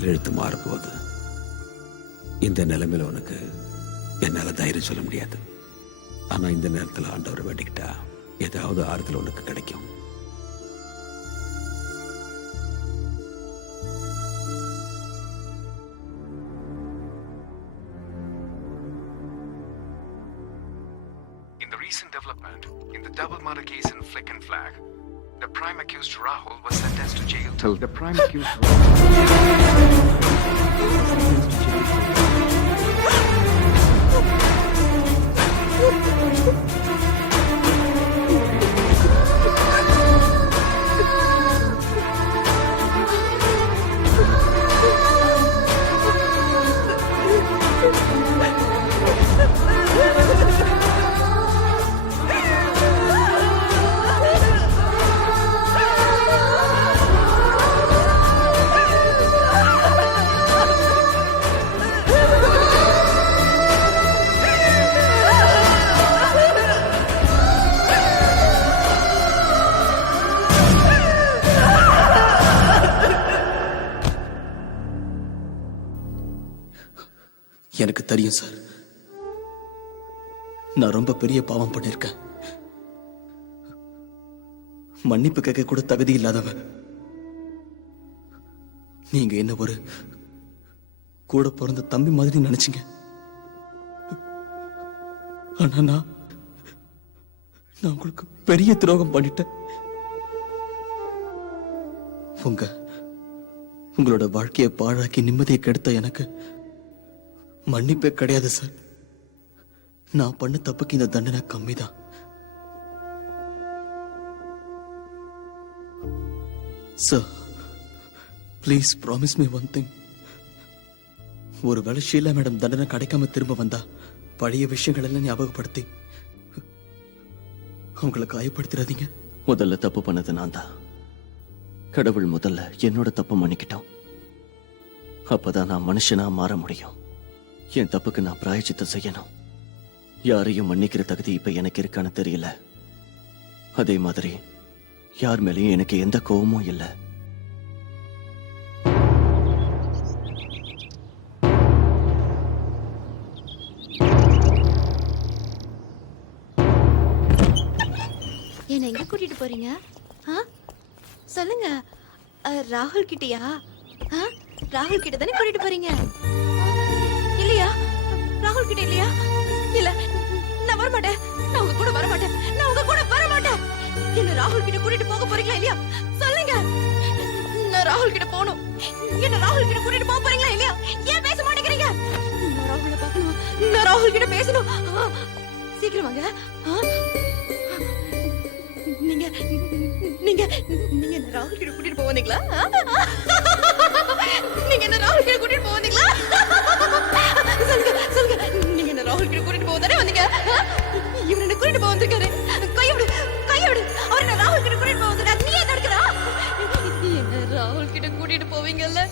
தலையெழுத்து மாறப்போகுது. இந்த நிலைமையில உனக்கு என்னால தைரியம் சொல்ல முடியாது. ஆனா இந்த நேரத்தில் ஆண்டவரை வேண்டிக்கிட்டா ஏதாவது ஆறுதல் உனக்கு கிடைக்கும். In the recent development, in the double murder case in Flick and Flag, the prime accused Rahul was sentenced to jail till the prime accused எனக்கு தெரியும் சார், நான் ரொம்ப பெரிய பாவம் பண்ணிருக்கேன். மன்னிப்பு கேட்க கூட தகுதி இல்லாதவன். நீங்க என்ன ஒரு கூட பிறந்த தம்பி மாதிரி நினைச்சீங்க. ஆனா நான் உங்களுக்கு பெரிய துரோகம் பண்ணிட்டேன். உங்களோட வாழ்க்கையை பாழாக்கி நிம்மதியை கெடுத்த எனக்கு மன்னிப்பே கிடையாது சார். நான் பண்ண தப்புக்கு இந்த தண்டனை கம்மிதான். Sir, please promise me one thing. ஒருவேளை ஷீலா மேடம் தண்டனை கிடைக்காம திரும்ப வந்தா பழைய விஷயங்கள் எல்லாம் ஞாபகப்படுத்தி அவங்களை காயப்படுத்திடாதீங்க. முதல்ல தப்பு பண்ணது நான் தான். கடவுள் முதல்ல என்னோட தப்பு மன்னிக்கிட்டோம். அப்பதான் நான் மனுஷனா மாற முடியும். என் தப்புக்கு நான் பிராயச்சித்தம் செய்யணும். யாரையும் மன்னிக்கிற தகுதி இப்ப எனக்கு இருக்கான்னு தெரியல. அதே மாதிரி யார் மேலேயும் எனக்கு எந்த கோபமும் இல்லை. என்ன எங்க கூட்டிட்டு போறீங்க? சொல்லுங்க. ராகுல் கிட்டயா? ராகுல் கிட்ட தானே கூட்டிட்டு போறீங்க? இல்லையா? ராகுல் கிட்ட இல்லையா? இல்ல, நான் வர மாட்டேன். நான் உங்க கூட வர மாட்டேன். நான் உங்க கூட வர மாட்டேன். என்ன ராகுல் கிட்ட கூட்டிட்டு போக போறீங்களா இல்லையா? சொல்லுங்க. நான் ராகுல் கிட்ட போகணும். என்ன ராகுல் கிட்ட கூட்டிட்டு போக போறீங்களா இல்லையா? ஏன் பேச மாட்டேங்கிறீங்க? நான் ராகுல பார்க்கணும். நான் ராகுல் கிட்ட பேசணும். சீக்கிரம் வாங்க. நீங்க நீங்க நீங்க என்ன ராகுல் கிட்ட கூட்டிட்டு போவீங்களா? நீங்க என்ன ராகுல் கிட்ட கூட்டிட்டு போவீங்களா? சொல்லுங்க சொல்லுங்க. நீங்க என்ன ராகுல் கிட்ட கூட்டிட்டு போவதானே வந்தீங்க? இவன் என்ன கூட்டிட்டு போக வந்திருக்காரு. கையோடு கையோடு. அவர் என்ன ராகுல் கிட்ட கூட்டிட்டு போக வந்திருக்காரு. நீ என்ன நடக்கிறா? என்ன ராகுல் கிட்ட கூட்டிட்டு போவீங்கல்ல?